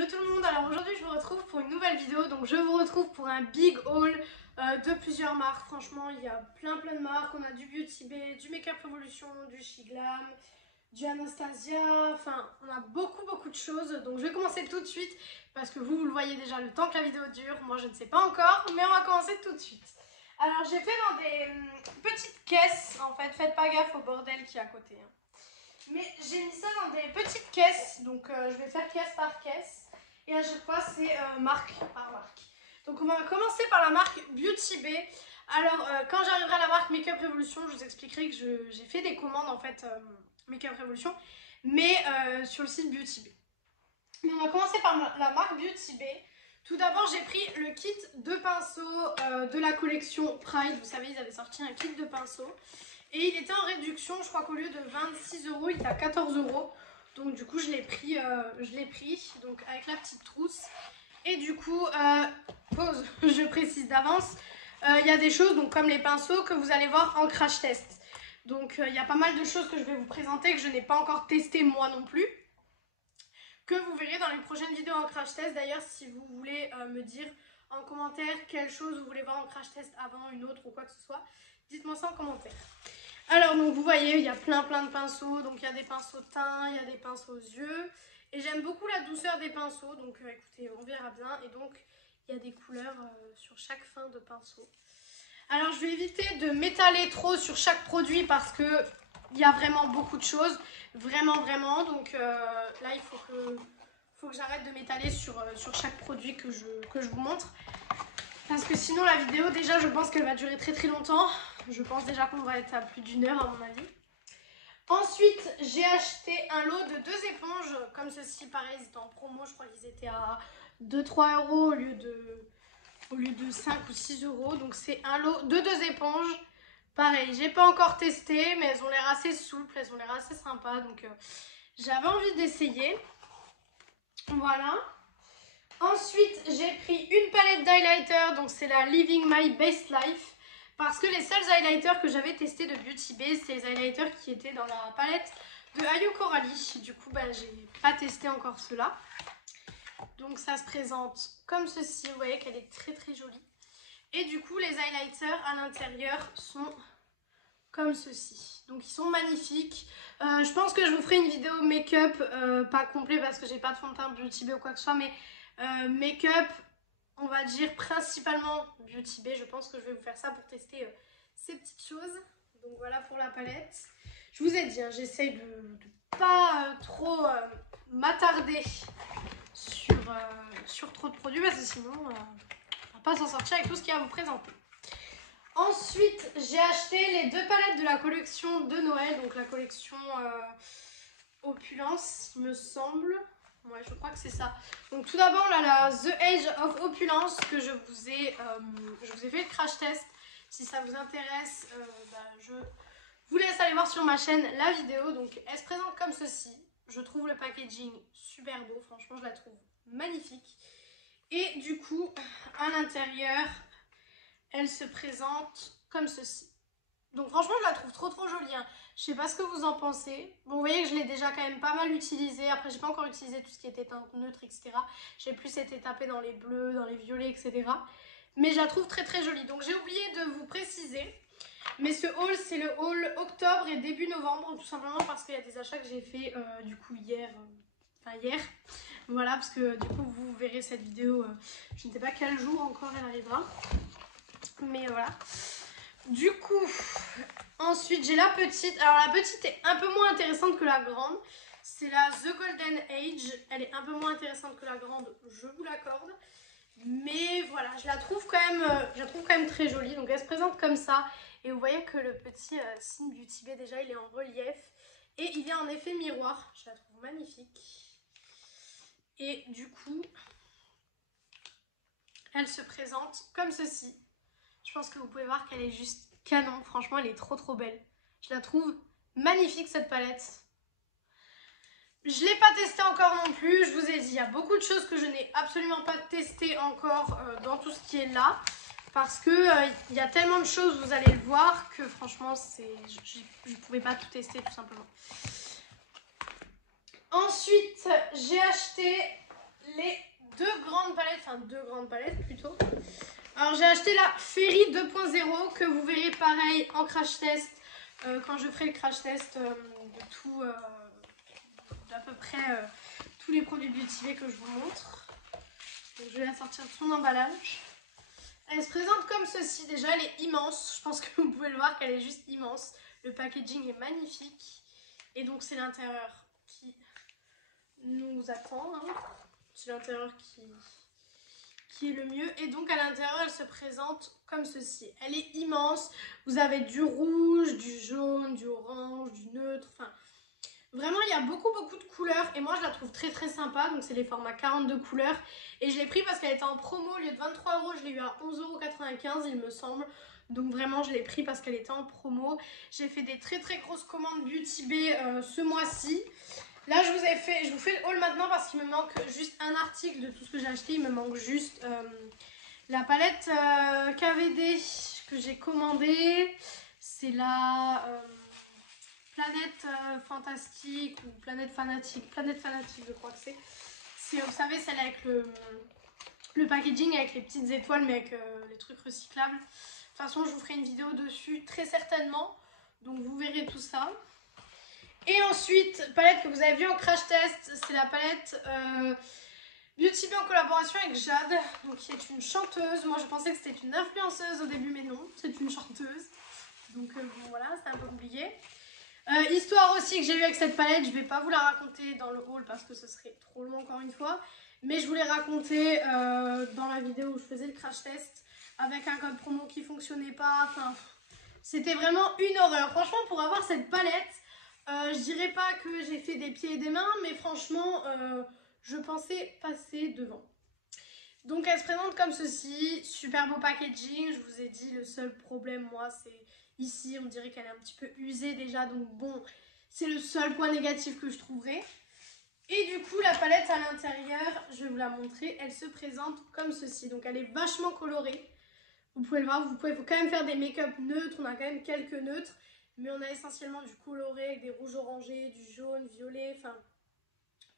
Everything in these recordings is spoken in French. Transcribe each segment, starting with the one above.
Hello tout le monde, alors aujourd'hui je vous retrouve pour une nouvelle vidéo, donc je vous retrouve pour un big haul de plusieurs marques. Franchement il y a plein de marques, on a du Beauty Bay, du Make Up Revolution, du Shiglam, du Anastasia, enfin on a beaucoup de choses. Donc je vais commencer tout de suite parce que vous le voyez déjà le temps que la vidéo dure, moi je ne sais pas encore, mais on va commencer tout de suite. Alors j'ai fait dans des petites caisses en fait, faites pas gaffe au bordel qui est à côté. Mais j'ai mis ça dans des petites caisses, donc je vais faire caisse par caisse. Et à chaque fois, c'est marque par marque. Donc on va commencer par la marque Beauty Bay. Alors, quand j'arriverai à la marque Make Up Revolution, je vous expliquerai que j'ai fait des commandes en fait Make Up Revolution, mais sur le site Beauty Bay. Mais on va commencer par la marque Beauty Bay. Tout d'abord, j'ai pris le kit de pinceaux de la collection Pride. Vous savez, ils avaient sorti un kit de pinceaux. Et il était en réduction, je crois qu'au lieu de 26 €, il était à 14 €. Donc du coup, je l'ai pris, donc avec la petite trousse. Et du coup, pause, je précise d'avance, il y a des choses donc, comme les pinceaux que vous allez voir en crash test. Donc il y a pas mal de choses que je vais vous présenter que je n'ai pas encore testé moi non plus. Que vous verrez dans les prochaines vidéos en crash test. D'ailleurs, si vous voulez me dire en commentaire quelle chose vous voulez voir en crash test avant une autre ou quoi que ce soit, dites-moi ça en commentaire. Alors donc vous voyez, il y a plein de pinceaux, donc il y a des pinceaux teints, il y a des pinceaux aux yeux. Et j'aime beaucoup la douceur des pinceaux, donc écoutez, on verra bien. Et donc il y a des couleurs sur chaque fin de pinceau. Alors je vais éviter de m'étaler trop sur chaque produit parce que il y a vraiment beaucoup de choses, vraiment. Donc là il faut que j'arrête de m'étaler sur chaque produit que je vous montre. Parce que sinon la vidéo déjà je pense qu'elle va durer très longtemps. Je pense déjà qu'on va être à plus d'1 heure à mon avis. Ensuite j'ai acheté un lot de 2 éponges comme ceci. Pareil ils étaient en promo, je crois qu'ils étaient à 2-3 € au lieu de 5 ou 6 €. Donc c'est un lot de 2 éponges. Pareil, j'ai pas encore testé mais elles ont l'air assez souples, elles ont l'air assez sympas. Donc j'avais envie d'essayer. Voilà. Ensuite, j'ai pris une palette d'highlighter, donc c'est la Living My Best Life. Parce que les seuls highlighters que j'avais testés de Beauty Bay, c'est les highlighters qui étaient dans la palette de Ayo Coralie. Du coup, j'ai pas testé encore ceux-là. Donc ça se présente comme ceci, vous voyez qu'elle est très jolie. Et du coup, les highlighters à l'intérieur sont comme ceci. Donc ils sont magnifiques. Je pense que je vous ferai une vidéo make-up, pas complet parce que j'ai pas de fond de teint Beauty Bay ou quoi que ce soit, mais make-up, on va dire principalement Beauty Bay. Je pense que je vais vous faire ça pour tester ces petites choses. Donc voilà pour la palette. Je vous ai dit, hein, j'essaye de pas trop m'attarder sur trop de produits parce que sinon on va pas s'en sortir avec tout ce qu'il y a à vous présenter. Ensuite, j'ai acheté les 2 palettes de la collection de Noël, donc la collection Opulence, il me semble. Ouais, je crois que c'est ça. Donc tout d'abord, on a la The Age of Opulence que je vous ai fait le crash test. Si ça vous intéresse, je vous laisse aller voir sur ma chaîne la vidéo. Donc elle se présente comme ceci. Je trouve le packaging super beau, franchement je la trouve magnifique. Et du coup, à l'intérieur, elle se présente comme ceci. Donc franchement je la trouve trop jolie, hein. Je sais pas ce que vous en pensez. Bon, vous voyez que je l'ai déjà quand même pas mal utilisée. Après j'ai pas encore utilisé tout ce qui était teinte neutre, etc. J'ai plus été tapée dans les bleus, dans les violets, etc. Mais je la trouve très jolie. Donc j'ai oublié de vous préciser, mais ce haul c'est le haul octobre et début novembre. Tout simplement parce qu'il y a des achats que j'ai fait du coup hier. Voilà, parce que du coup vous verrez cette vidéo, je ne sais pas quel jour encore elle arrivera. Mais voilà. Du coup, ensuite j'ai la petite. Alors la petite est un peu moins intéressante que la grande. C'est la The Golden Age. Elle est un peu moins intéressante que la grande, je vous l'accorde. Mais voilà, je la trouve quand même très jolie. Donc elle se présente comme ça. Et vous voyez que le petit signe Beauty Bay déjà il est en relief. Et il est en effet miroir. Je la trouve magnifique. Et du coup, elle se présente comme ceci. Je pense que vous pouvez voir qu'elle est juste canon. Franchement, elle est trop belle. Je la trouve magnifique cette palette. Je ne l'ai pas testée encore non plus. Je vous ai dit, il y a beaucoup de choses que je n'ai absolument pas testées encore dans tout ce qui est là. Parce que il y a tellement de choses, vous allez le voir, que franchement, je ne pouvais pas tout tester tout simplement. Ensuite, j'ai acheté les deux grandes palettes plutôt. Alors j'ai acheté la Fairy 2.0 que vous verrez pareil en crash test quand je ferai le crash test de tout, d'à peu près tous les produits Beauty Bay que je vous montre. Donc, je vais la sortir de son emballage. Elle se présente comme ceci. Déjà elle est immense, je pense que vous pouvez le voir qu'elle est juste immense. Le packaging est magnifique et donc c'est l'intérieur qui nous attend. Hein. C'est l'intérieur qui est le mieux. Et donc à l'intérieur, elle se présente comme ceci. Elle est immense. Vous avez du rouge, du jaune, du orange, du neutre. Enfin, vraiment, il y a beaucoup de couleurs. Et moi, je la trouve très sympa. Donc c'est les formats 42 couleurs. Et je l'ai pris parce qu'elle était en promo. Au lieu de 23 €, je l'ai eu à 11,95 €, il me semble. Donc vraiment, je l'ai pris parce qu'elle était en promo. J'ai fait des très grosses commandes Beauty Bay ce mois-ci. Là, je vous fais le haul maintenant parce qu'il me manque juste un article de tout ce que j'ai acheté. Il me manque juste la palette KVD que j'ai commandée. C'est la Planète Fantastique ou Planète Fanatique. Planète Fanatique, je crois que c'est. C'est, vous savez, celle avec le packaging avec les petites étoiles mais avec les trucs recyclables. De toute façon, je vous ferai une vidéo dessus très certainement. Donc, vous verrez tout ça. Et ensuite, palette que vous avez vue en crash test, c'est la palette Beauty Bay en collaboration avec Jade, donc qui est une chanteuse. Moi je pensais que c'était une influenceuse au début, mais non, c'est une chanteuse. Donc bon, voilà, c'était un peu compliqué. Histoire aussi que j'ai eu avec cette palette, je ne vais pas vous la raconter dans le haul parce que ce serait trop long encore une fois. Mais je vous l'ai raconté dans la vidéo où je faisais le crash test avec un code promo qui ne fonctionnait pas. Enfin, c'était vraiment une horreur. Franchement, pour avoir cette palette, je dirais pas que j'ai fait des pieds et des mains, mais franchement, je pensais passer devant. Donc elle se présente comme ceci, super beau packaging. Je vous ai dit, le seul problème, moi, c'est ici, on dirait qu'elle est un petit peu usée déjà. Donc bon, c'est le seul point négatif que je trouverais. Et du coup, la palette à l'intérieur, je vais vous la montrer, elle se présente comme ceci. Donc elle est vachement colorée. Vous pouvez le voir, vous pouvez quand même faire des make-up neutres, on a quand même quelques neutres. Mais on a essentiellement du coloré avec des rouges orangés, du jaune, violet. Enfin,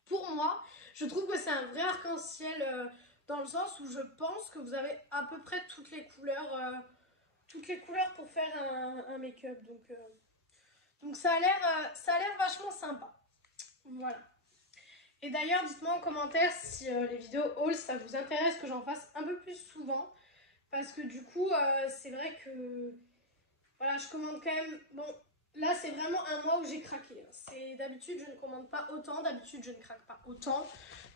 pour moi, je trouve que c'est un vrai arc-en-ciel dans le sens où je pense que vous avez à peu près toutes les couleurs pour faire un make-up. Donc ça a l'air vachement sympa. Voilà. Et d'ailleurs, dites-moi en commentaire si les vidéos haul, ça vous intéresse que j'en fasse un peu plus souvent. Parce que du coup, c'est vrai que... Voilà, je commande quand même... Bon, là, c'est vraiment un mois où j'ai craqué. D'habitude, je ne commande pas autant. D'habitude, je ne craque pas autant.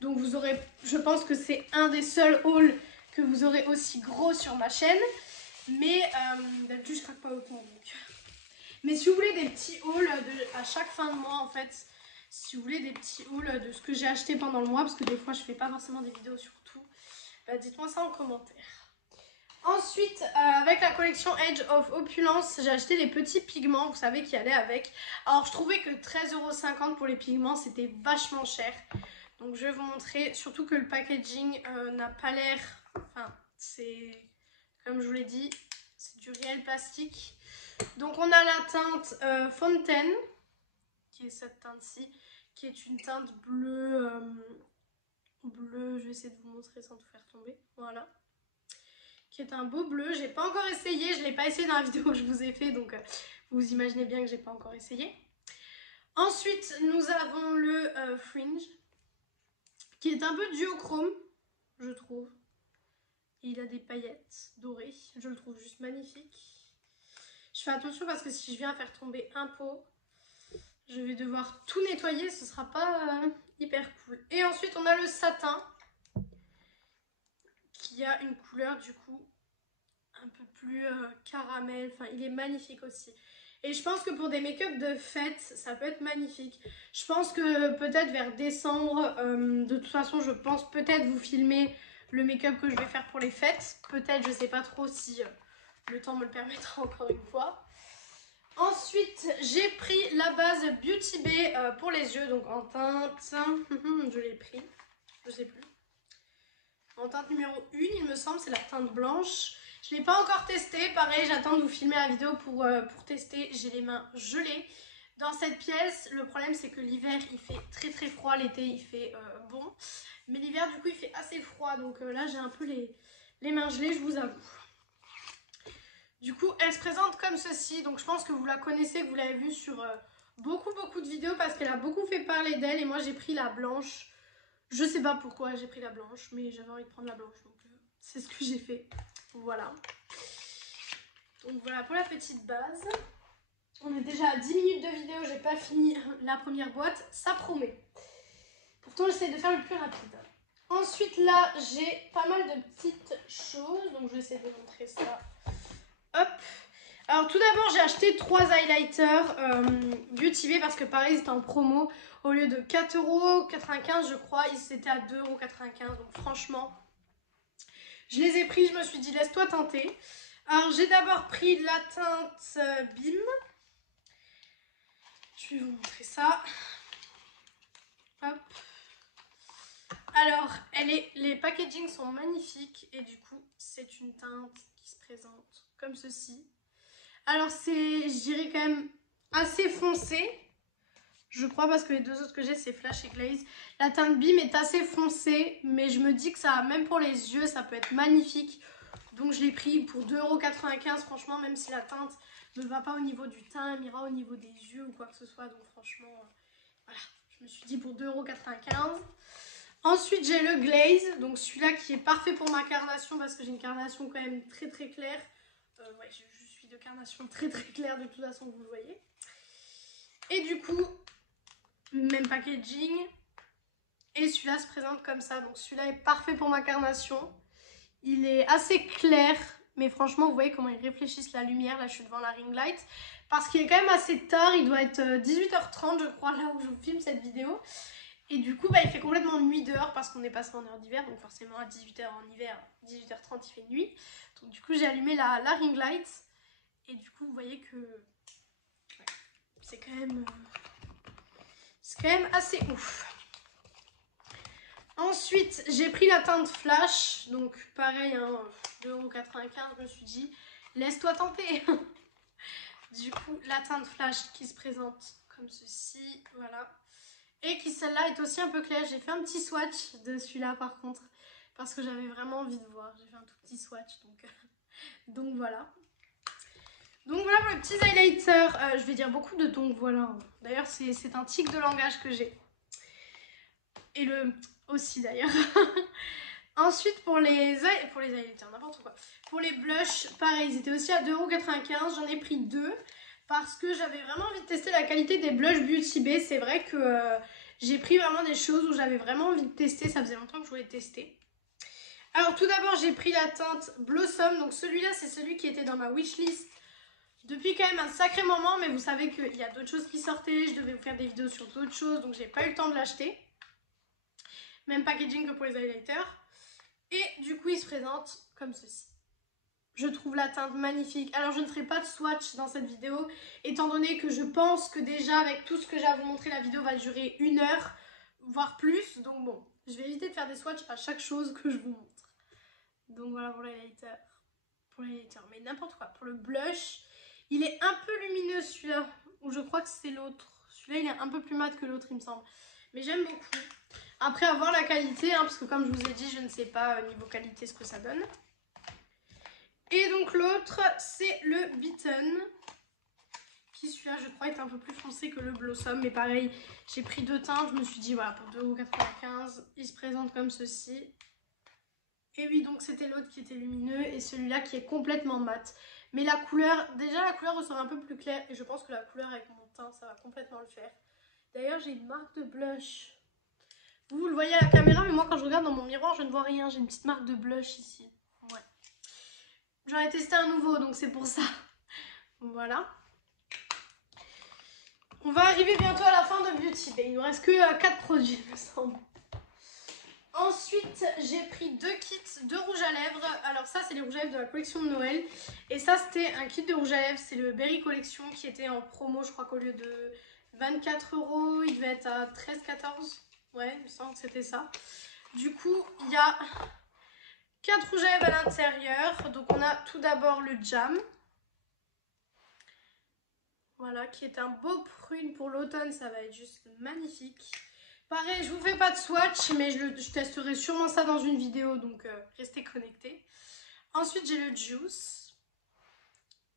Donc, vous aurez... Je pense que c'est un des seuls hauls que vous aurez aussi gros sur ma chaîne. Mais d'habitude, je craque pas autant. Donc. Mais si vous voulez des petits hauls à chaque fin de mois, en fait... Si vous voulez des petits hauls de ce que j'ai acheté pendant le mois, parce que des fois, je fais pas forcément des vidéos sur tout, bah, dites-moi ça en commentaire. Ensuite, avec la collection Age of Opulence, j'ai acheté les petits pigments, vous savez, qui allaient avec. Alors, je trouvais que 13,50 € pour les pigments, c'était vachement cher. Donc, je vais vous montrer, surtout que le packaging n'a pas l'air... Enfin, c'est... Comme je vous l'ai dit, c'est du réel plastique. Donc, on a la teinte Fontaine, qui est cette teinte-ci, qui est une teinte bleue... bleu, je vais essayer de vous montrer sans tout faire tomber. Voilà. Qui est un beau bleu. J'ai pas encore essayé, je l'ai pas essayé dans la vidéo que je vous ai fait, donc vous imaginez bien que j'ai pas encore essayé. Ensuite, nous avons le Fringe, qui est un peu duochrome, je trouve. Et il a des paillettes dorées, je le trouve juste magnifique. Je fais attention parce que si je viens faire tomber un pot, je vais devoir tout nettoyer, ce sera pas hyper cool. Et ensuite, on a le satin, qui a une couleur du coup un peu plus caramel, enfin il est magnifique aussi. Et je pense que pour des make-up de fête, ça peut être magnifique. Je pense que peut-être vers décembre, de toute façon je pense peut-être vous filmer le make-up que je vais faire pour les fêtes. Peut-être, je sais pas trop si le temps me le permettra encore une fois. Ensuite, j'ai pris la base Beauty Bay pour les yeux, donc en teinte, je l'ai pris, je sais plus. En teinte numéro 1, il me semble, c'est la teinte blanche. Je ne l'ai pas encore testé. Pareil, j'attends de vous filmer la vidéo pour tester. J'ai les mains gelées. dans cette pièce. Le problème c'est que l'hiver il fait très très froid, l'été il fait bon. Mais l'hiver du coup il fait assez froid, donc là j'ai un peu les mains gelées, je vous avoue. Du coup elle se présente comme ceci, donc je pense que vous la connaissez, que vous l'avez vue sur beaucoup de vidéos parce qu'elle a beaucoup fait parler d'elle. Et moi j'ai pris la blanche, je sais pas pourquoi j'ai pris la blanche, mais j'avais envie de prendre la blanche, donc c'est ce que j'ai fait. Voilà. Donc voilà pour la petite base. On est déjà à 10 minutes de vidéo, j'ai pas fini la première boîte, ça promet. Pourtant j'essaie de faire le plus rapide. Ensuite là j'ai pas mal de petites choses, donc je vais essayer de vous montrer ça. Hop. Alors tout d'abord j'ai acheté 3 highlighters Beauty Bay parce que pareil c'était en promo. Au lieu de 4,95 € je crois, ils étaient à 2,95 €. Donc franchement, je les ai pris, je me suis dit laisse-toi tenter. Alors j'ai d'abord pris la teinte BIM. Je vais vous montrer ça. Hop. Alors, les packagings sont magnifiques et du coup, c'est une teinte qui se présente comme ceci. Alors, c'est, je dirais quand même assez foncé, je crois, parce que les deux autres que j'ai, c'est Flash et Glaze. La teinte BIM est assez foncée, mais je me dis que ça, même pour les yeux, ça peut être magnifique. Donc, je l'ai pris pour 2,95 €, franchement, même si la teinte ne va pas au niveau du teint, elle m'ira au niveau des yeux ou quoi que ce soit. Donc, franchement, voilà, je me suis dit pour 2,95 €. Ensuite j'ai le glaze, donc celui-là qui est parfait pour ma carnation parce que j'ai une carnation quand même très très claire. Ouais, je suis de carnation très très claire de toute façon, vous le voyez. Et du coup, même packaging. Et celui-là se présente comme ça, donc celui-là est parfait pour ma carnation. Il est assez clair, mais franchement vous voyez comment ils réfléchissent la lumière. Là je suis devant la ring light parce qu'il est quand même assez tard, il doit être 18h30 je crois là où je vous filme cette vidéo. Et du coup, bah, il fait complètement nuit dehors parce qu'on est passé en heure d'hiver. Donc forcément, à 18 h en hiver, 18h30, il fait nuit. Donc du coup, j'ai allumé la ring light. Et du coup, vous voyez que ouais, c'est quand même assez ouf. Ensuite, j'ai pris la teinte Flash. Donc pareil, hein, 2,95 €, je me suis dit, laisse-toi tenter. Du coup, la teinte Flash qui se présente comme ceci, voilà. Et qui celle-là est aussi un peu claire. J'ai fait un petit swatch de celui-là par contre, parce que j'avais vraiment envie de voir. J'ai fait un tout petit swatch, donc voilà. Donc voilà pour les petits highlighters. Je vais dire beaucoup de donc voilà. D'ailleurs c'est un tic de langage que j'ai. Et le aussi d'ailleurs. Ensuite pour les highlighters, n'importe quoi. Pour les blushs, pareil, ils étaient aussi à 2,95 €. J'en ai pris 2 parce que j'avais vraiment envie de tester la qualité des blushs Beauty Bay. C'est vrai que j'ai pris vraiment des choses où j'avais vraiment envie de tester. Ça faisait longtemps que je voulais tester. Alors tout d'abord j'ai pris la teinte Blossom. Donc celui-là c'est celui qui était dans ma wishlist depuis quand même un sacré moment. Mais vous savez qu'il y a d'autres choses qui sortaient. Je devais vous faire des vidéos sur d'autres choses. Donc j'ai pas eu le temps de l'acheter. Même packaging que pour les highlighters. Et du coup il se présente comme ceci. Je trouve la teinte magnifique. Alors je ne ferai pas de swatch dans cette vidéo, étant donné que je pense que déjà avec tout ce que j'ai à vous montrer, la vidéo va durer 1 heure, voire plus. Donc bon, je vais éviter de faire des swatchs à chaque chose que je vous montre. Donc voilà pour l'highlighter. Mais n'importe quoi. Pour le blush, il est un peu lumineux celui-là, ou je crois que c'est l'autre. Celui-là il est un peu plus mat que l'autre il me semble. Mais j'aime beaucoup. Après avoir la qualité, hein, parce que comme je vous ai dit, je ne sais pas niveau qualité ce que ça donne. Et donc l'autre, c'est le Beaten, qui celui-là je crois est un peu plus foncé que le Blossom. Mais pareil, j'ai pris 2 teintes, je me suis dit voilà, pour 2,95 €, il se présente comme ceci. Et oui, donc c'était l'autre qui était lumineux et celui-là qui est complètement mat. Mais la couleur, déjà la couleur ressort un peu plus claire et je pense que la couleur avec mon teint, ça va complètement le faire. D'ailleurs, j'ai une marque de blush. Vous le voyez à la caméra, mais moi quand je regarde dans mon miroir, je ne vois rien. J'ai une petite marque de blush ici. Ouais. J'en ai testé un nouveau, donc c'est pour ça. Voilà. On va arriver bientôt à la fin de Beauty Bay. Il ne nous reste que 4 produits, il me semble. Ensuite, j'ai pris 2 kits de rouge à lèvres. Alors ça, c'est les rouges à lèvres de la collection de Noël. Et ça, c'était un kit de rouge à lèvres. C'est le Berry Collection qui était en promo. Je crois qu'au lieu de 24 €, il devait être à 13-14 €. Ouais, il me semble que c'était ça. Du coup, il y a 4 rouges à lèvres à l'intérieur. Donc on a tout d'abord le Jam. Voilà, qui est un beau prune pour l'automne, ça va être juste magnifique. Pareil, je vous fais pas de swatch, mais je testerai sûrement ça dans une vidéo, donc restez connectés. Ensuite, j'ai le Juice,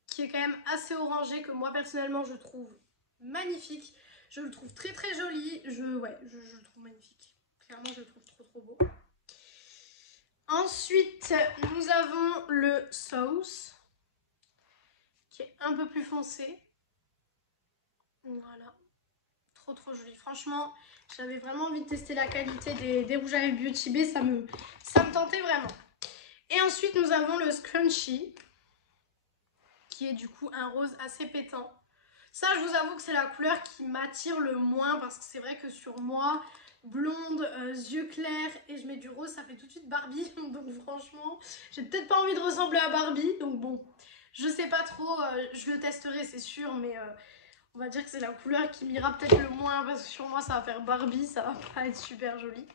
qui est quand même assez orangé, que moi personnellement je trouve magnifique. Je le trouve très très joli, je le trouve magnifique. Clairement, je le trouve trop trop beau. Ensuite, nous avons le Sauce, qui est un peu plus foncé. Voilà, trop trop joli. Franchement, j'avais vraiment envie de tester la qualité des rouges à lèvres Beauty Bay, ça me tentait vraiment. Et ensuite, nous avons le Scrunchie, qui est du coup un rose assez pétant. Ça, je vous avoue que c'est la couleur qui m'attire le moins, parce que c'est vrai que sur moi, blonde, yeux clairs, et je mets du rose, ça fait tout de suite Barbie. Donc franchement, j'ai peut-être pas envie de ressembler à Barbie, donc bon, je sais pas trop, je le testerai c'est sûr, mais on va dire que c'est la couleur qui m'ira peut-être le moins, parce que sur moi ça va faire Barbie, ça va pas être super joli.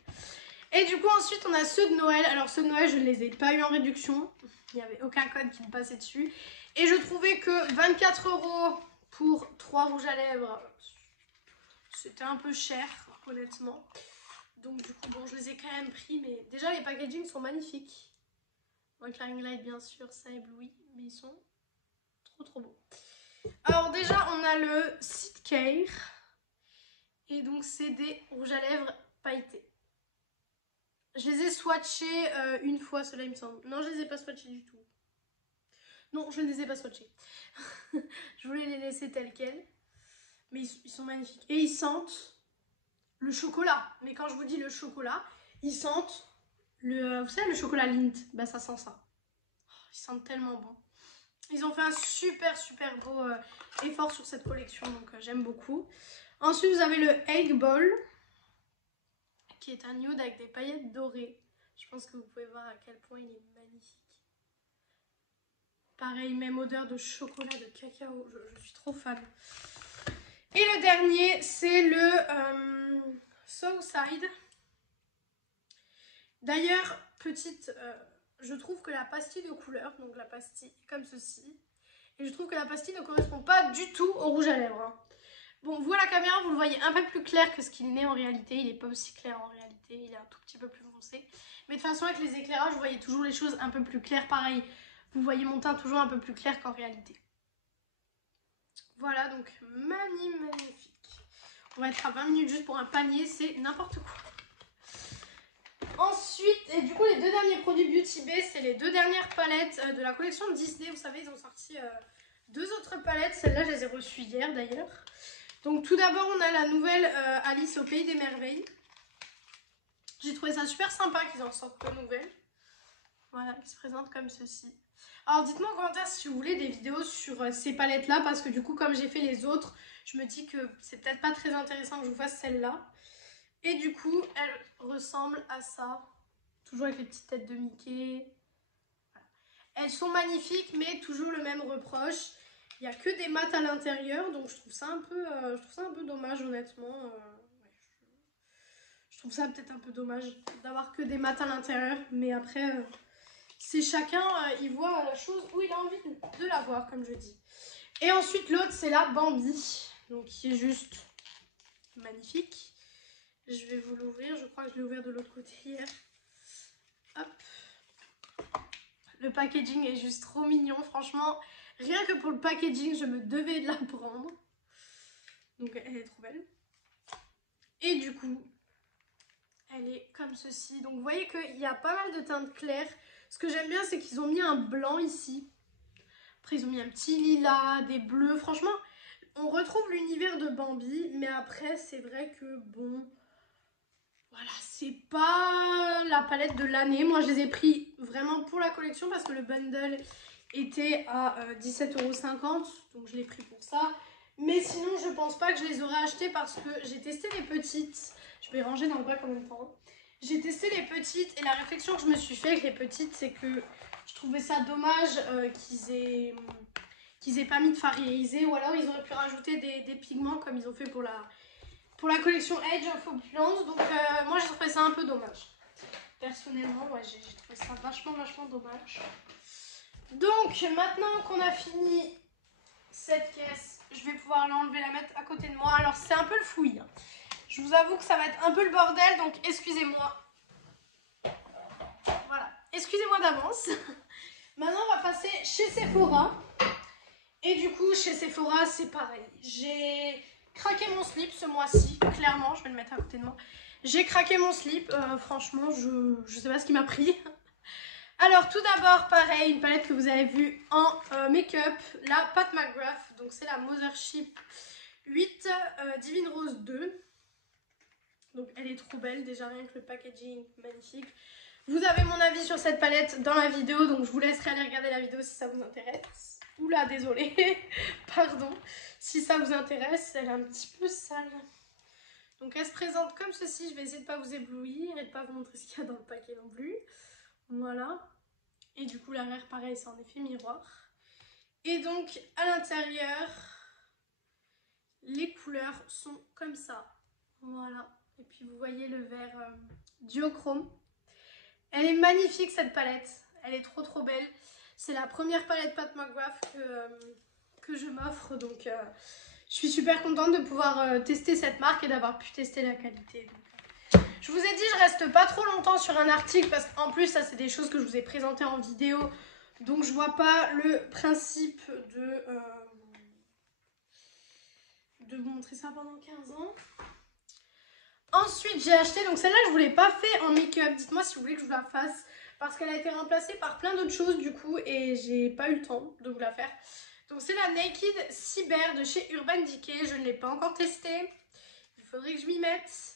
Et du coup ensuite on a ceux de Noël. Alors ceux de Noël je ne les ai pas eu en réduction, il n'y avait aucun code qui me passait dessus. Et je trouvais que 24 € pour 3 rouges à lèvres, c'était un peu cher honnêtement. Donc du coup bon, je les ai quand même pris, mais déjà les packaging sont magnifiques. Donc la ring light bien sûr ça éblouit, mais ils sont trop trop beaux. Alors déjà on a le Seed Care, et donc c'est des rouges à lèvres pailletés. Je les ai swatchés une fois, ceux-là il me semble. Non, je les ai pas swatchés du tout. Non, je ne les ai pas swatchés. Je voulais les laisser tels quels. Mais ils sont magnifiques. Et ils sentent le chocolat. Mais quand je vous dis le chocolat, ils sentent le... Vous savez, le chocolat Lindt. Bah ça sent ça. Ils sentent tellement bon. Ils ont fait un super super beau effort sur cette collection. Donc j'aime beaucoup. Ensuite, vous avez le Egg Ball, qui est un nude avec des paillettes dorées. Je pense que vous pouvez voir à quel point il est magnifique. Pareil, même odeur de chocolat, de cacao, je suis trop fan. Et le dernier, c'est le Southside. D'ailleurs, petite, je trouve que la pastille de couleur, donc la pastille est comme ceci, et je trouve que la pastille ne correspond pas du tout au rouge à lèvres. Hein. Bon, vous à la caméra, vous le voyez un peu plus clair que ce qu'il n'est en réalité. Il n'est pas aussi clair en réalité, il est un tout petit peu plus foncé. Mais de toute façon, avec les éclairages, vous voyez toujours les choses un peu plus claires. Pareil, vous voyez mon teint toujours un peu plus clair qu'en réalité. Voilà, donc magnifique. On va être à 20 minutes juste pour un panier, c'est n'importe quoi. Ensuite, et du coup, les deux derniers produits Beauty Bay, c'est les deux dernières palettes de la collection Disney. Vous savez, ils ont sorti deux autres palettes. Celles-là, je les ai reçues hier d'ailleurs. Donc tout d'abord, on a la nouvelle Alice au Pays des Merveilles. J'ai trouvé ça super sympa qu'ils en sortent de nouvelles. Voilà, qui se présente comme ceci. Alors dites-moi en commentaire si vous voulez des vidéos sur ces palettes-là, parce que du coup, comme j'ai fait les autres, je me dis que c'est peut-être pas très intéressant que je vous fasse celle-là. Et du coup, elle ressemble à ça. Toujours avec les petites têtes de Mickey. Voilà. Elles sont magnifiques, mais toujours le même reproche. Il n'y a que des mats à l'intérieur, donc je trouve ça un peu dommage honnêtement. Je trouve ça peut-être un peu dommage d'avoir que des mats à l'intérieur, mais après, c'est chacun, il voit la chose où il a envie de la voir, comme je dis. Et ensuite, l'autre, c'est la Bambi, donc qui est juste magnifique. Je vais vous l'ouvrir, je crois que je l'ai ouvert de l'autre côté hier. Hop. Le packaging est juste trop mignon, franchement. Rien que pour le packaging, je me devais de la prendre. Donc elle est trop belle. Et du coup, elle est comme ceci. Donc vous voyez qu'il y a pas mal de teintes claires. Ce que j'aime bien, c'est qu'ils ont mis un blanc ici. Après, ils ont mis un petit lilas, des bleus. Franchement, on retrouve l'univers de Bambi. Mais après, c'est vrai que bon... Voilà, c'est pas la palette de l'année. Moi, je les ai pris vraiment pour la collection parce que le bundle était à 17,50 €. Donc, je l'ai pris pour ça. Mais sinon, je pense pas que je les aurais achetés parce que j'ai testé les petites. Je vais ranger dans le bac en même temps. J'ai testé les petites et la réflexion que je me suis fait avec les petites, c'est que je trouvais ça dommage qu'ils aient pas mis de fard irisé, ou alors ils auraient pu rajouter des pigments comme ils ont fait pour la collection Age of Opulence. Donc moi j'ai trouvé ça un peu dommage. Personnellement, ouais, j'ai trouvé ça vachement dommage. Donc maintenant qu'on a fini cette caisse, je vais pouvoir l'enlever, la mettre à côté de moi. Alors c'est un peu le fouillis, hein. Je vous avoue que ça va être un peu le bordel, donc excusez-moi. Voilà, excusez-moi d'avance. Maintenant on va passer chez Sephora. Et du coup chez Sephora c'est pareil. J'ai craqué mon slip ce mois-ci, clairement, je vais le mettre à côté de moi. J'ai craqué mon slip, franchement je sais pas ce qui m'a pris. Alors tout d'abord pareil, une palette que vous avez vue en make-up, la Pat McGrath, donc c'est la Mothership 8 Divine Rose 2. Donc elle est trop belle, déjà rien que le packaging magnifique. Vous avez mon avis sur cette palette dans la vidéo, donc je vous laisserai aller regarder la vidéo si ça vous intéresse. Oula, désolée, pardon. Si ça vous intéresse, elle est un petit peu sale. Donc elle se présente comme ceci, je vais essayer de ne pas vous éblouir et de ne pas vous montrer ce qu'il y a dans le paquet non plus. Voilà. Et du coup l'arrière pareil, c'est en effet miroir. Et donc à l'intérieur, les couleurs sont comme ça. Voilà. Et puis vous voyez le vert duochrome. Elle est magnifique cette palette. Elle est trop belle. C'est la première palette Pat McGrath que je m'offre. Donc je suis super contente de pouvoir tester cette marque et d'avoir pu tester la qualité. Donc, je vous ai dit, je reste pas trop longtemps sur un article parce qu'en plus ça c'est des choses que je vous ai présentées en vidéo. Donc je vois pas le principe de vous montrer ça pendant 15 ans. Ensuite, j'ai acheté, donc celle-là, je ne vous l'ai pas fait en make-up. Dites-moi si vous voulez que je vous la fasse. Parce qu'elle a été remplacée par plein d'autres choses, du coup, et j'ai pas eu le temps de vous la faire. Donc, c'est la Naked Cyber de chez Urban Decay. Je ne l'ai pas encore testée. Il faudrait que je m'y mette.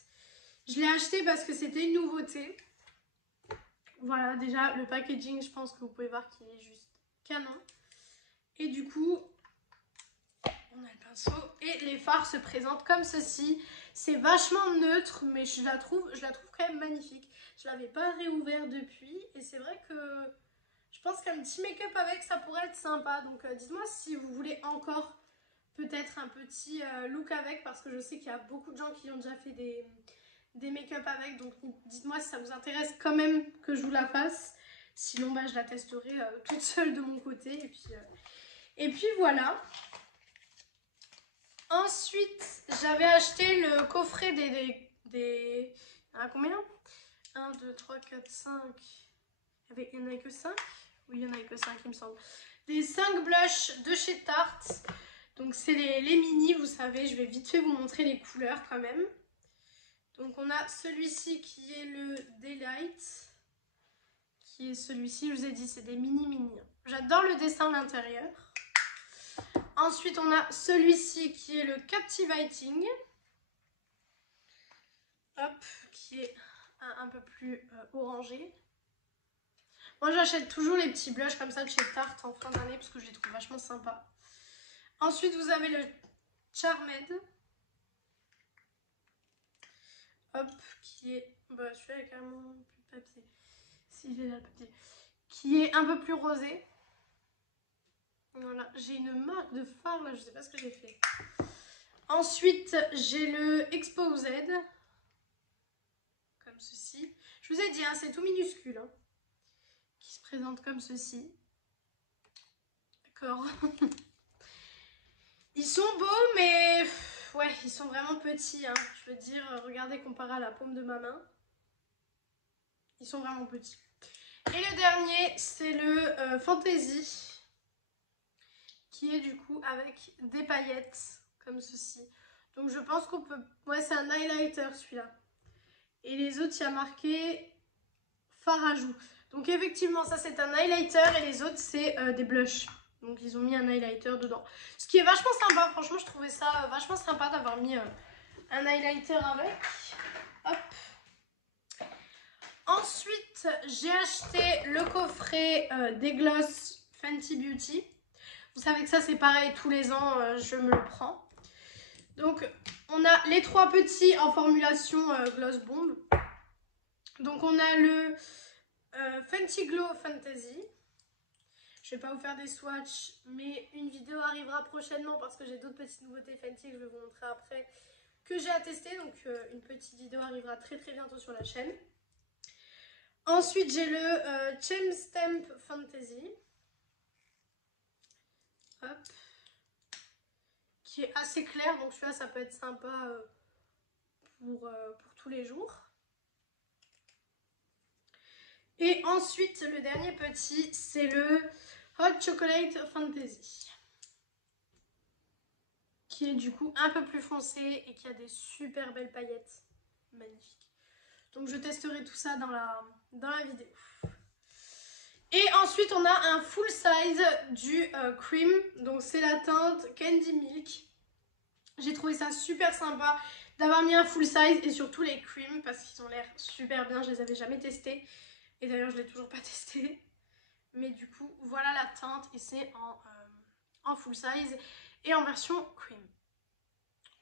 Je l'ai achetée parce que c'était une nouveauté. Voilà, déjà, le packaging, je pense que vous pouvez voir qu'il est juste canon. Et du coup, on a le pinceau et les fards se présentent comme ceci. C'est vachement neutre, mais je la trouve quand même magnifique. Je ne l'avais pas réouvert depuis et c'est vrai que je pense qu'un petit make-up avec ça pourrait être sympa. Donc dites-moi si vous voulez encore peut-être un petit look avec, parce que je sais qu'il y a beaucoup de gens qui ont déjà fait des make-up avec. Donc dites-moi si ça vous intéresse quand même que je vous la fasse. Sinon bah, je la testerai toute seule de mon côté. Et puis voilà. Ensuite, j'avais acheté le coffret des... Ah, combien? 1, 2, 3, 4, 5. Il n'y en avait que 5? Oui, il n'y en avait que 5, il me semble. Des 5 blushs de chez Tarte. Donc, c'est les mini, vous savez. Je vais vite fait vous montrer les couleurs quand même. Donc, on a celui-ci qui est le Daylight. Qui est celui-ci, je vous ai dit, c'est des mini. J'adore le dessin à l'intérieur. Ensuite, on a celui-ci qui est le Captivating. Hop, qui est un peu plus orangé. Moi, j'achète toujours les petits blushs comme ça de chez Tarte en fin d'année parce que je les trouve vachement sympas. Ensuite, vous avez le Charmed. Hop, qui est... Bah, celui-là, il y a carrément plus de papier. Si, j'ai là le papier. Qui est un peu plus rosé. Voilà, j'ai une marque de fard là, je sais pas ce que j'ai fait. Ensuite, j'ai le Exposed. Comme ceci. Je vous ai dit, hein, c'est tout minuscule. Hein, qui se présente comme ceci. D'accord. Ils sont beaux, mais ouais, ils sont vraiment petits. Hein. Je veux dire, regardez comparé à la paume de ma main. Ils sont vraiment petits. Et le dernier, c'est le Fantasy. Qui est du coup avec des paillettes comme ceci. Donc je pense qu'on peut... Ouais, c'est un highlighter celui-là. Et les autres, il y a marqué fard à joues. Donc effectivement, ça c'est un highlighter et les autres, c'est des blushs. Donc ils ont mis un highlighter dedans. Ce qui est vachement sympa. Franchement, je trouvais ça vachement sympa d'avoir mis un highlighter avec. Hop. Ensuite, j'ai acheté le coffret des Gloss Fenty Beauty. Vous savez que ça c'est pareil, tous les ans je me le prends. Donc on a les 3 petits en formulation Gloss Bomb. Donc on a le Fenty Glow Fantasy. Je vais pas vous faire des swatchs, mais une vidéo arrivera prochainement parce que j'ai d'autres petites nouveautés Fenty que je vais vous montrer après que j'ai à tester. Donc une petite vidéo arrivera très bientôt sur la chaîne. Ensuite j'ai le Gem Stamp Fantasy. Hop. qui est assez clair, donc celui-là ça peut être sympa pour tous les jours. Et ensuite le dernier petit, c'est le Hot Chocolate Fantasy, qui est du coup un peu plus foncé et qui a des super belles paillettes, magnifiques. Donc je testerai tout ça dans la vidéo. Et ensuite on a un full size du cream, donc c'est la teinte Candy Milk. J'ai trouvé ça super sympa d'avoir mis un full size et surtout les creams parce qu'ils ont l'air super bien, je les avais jamais testés. Et d'ailleurs je l'ai toujours pas testé. Mais du coup voilà la teinte et c'est en full size et en version cream.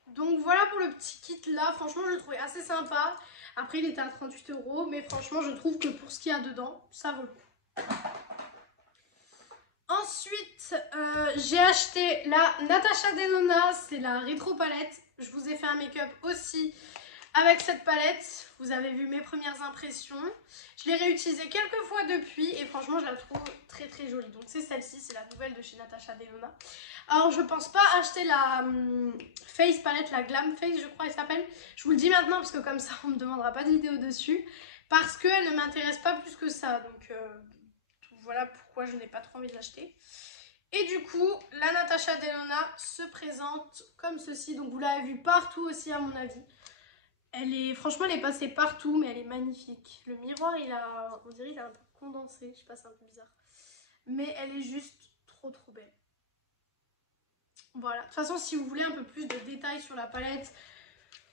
Donc voilà pour le petit kit là, franchement je le trouvais assez sympa. Après il était à 38 €, mais franchement je trouve que pour ce qu'il y a dedans, ça vaut le coup. Ensuite j'ai acheté la Natasha Denona, c'est la rétro palette. Je vous ai fait un make-up aussi avec cette palette. Vous avez vu mes premières impressions. Je l'ai réutilisée quelques fois depuis et franchement je la trouve très très jolie. Donc c'est celle-ci, c'est la nouvelle de chez Natasha Denona. Alors je pense pas acheter la Face palette, la Glam Face je crois elle s'appelle. Je vous le dis maintenant parce que comme ça on me demandera pas de vidéo dessus. Parce qu'elle ne m'intéresse pas plus que ça. Donc voilà pourquoi je n'ai pas trop envie de l'acheter. Et du coup la Natasha Denona se présente comme ceci. Donc vous l'avez vu partout aussi à mon avis. Franchement elle est passée partout mais elle est magnifique. Le miroir on dirait il est un peu condensé, je sais pas, c'est un peu bizarre. Mais elle est juste trop belle. Voilà, de toute façon si vous voulez un peu plus de détails sur la palette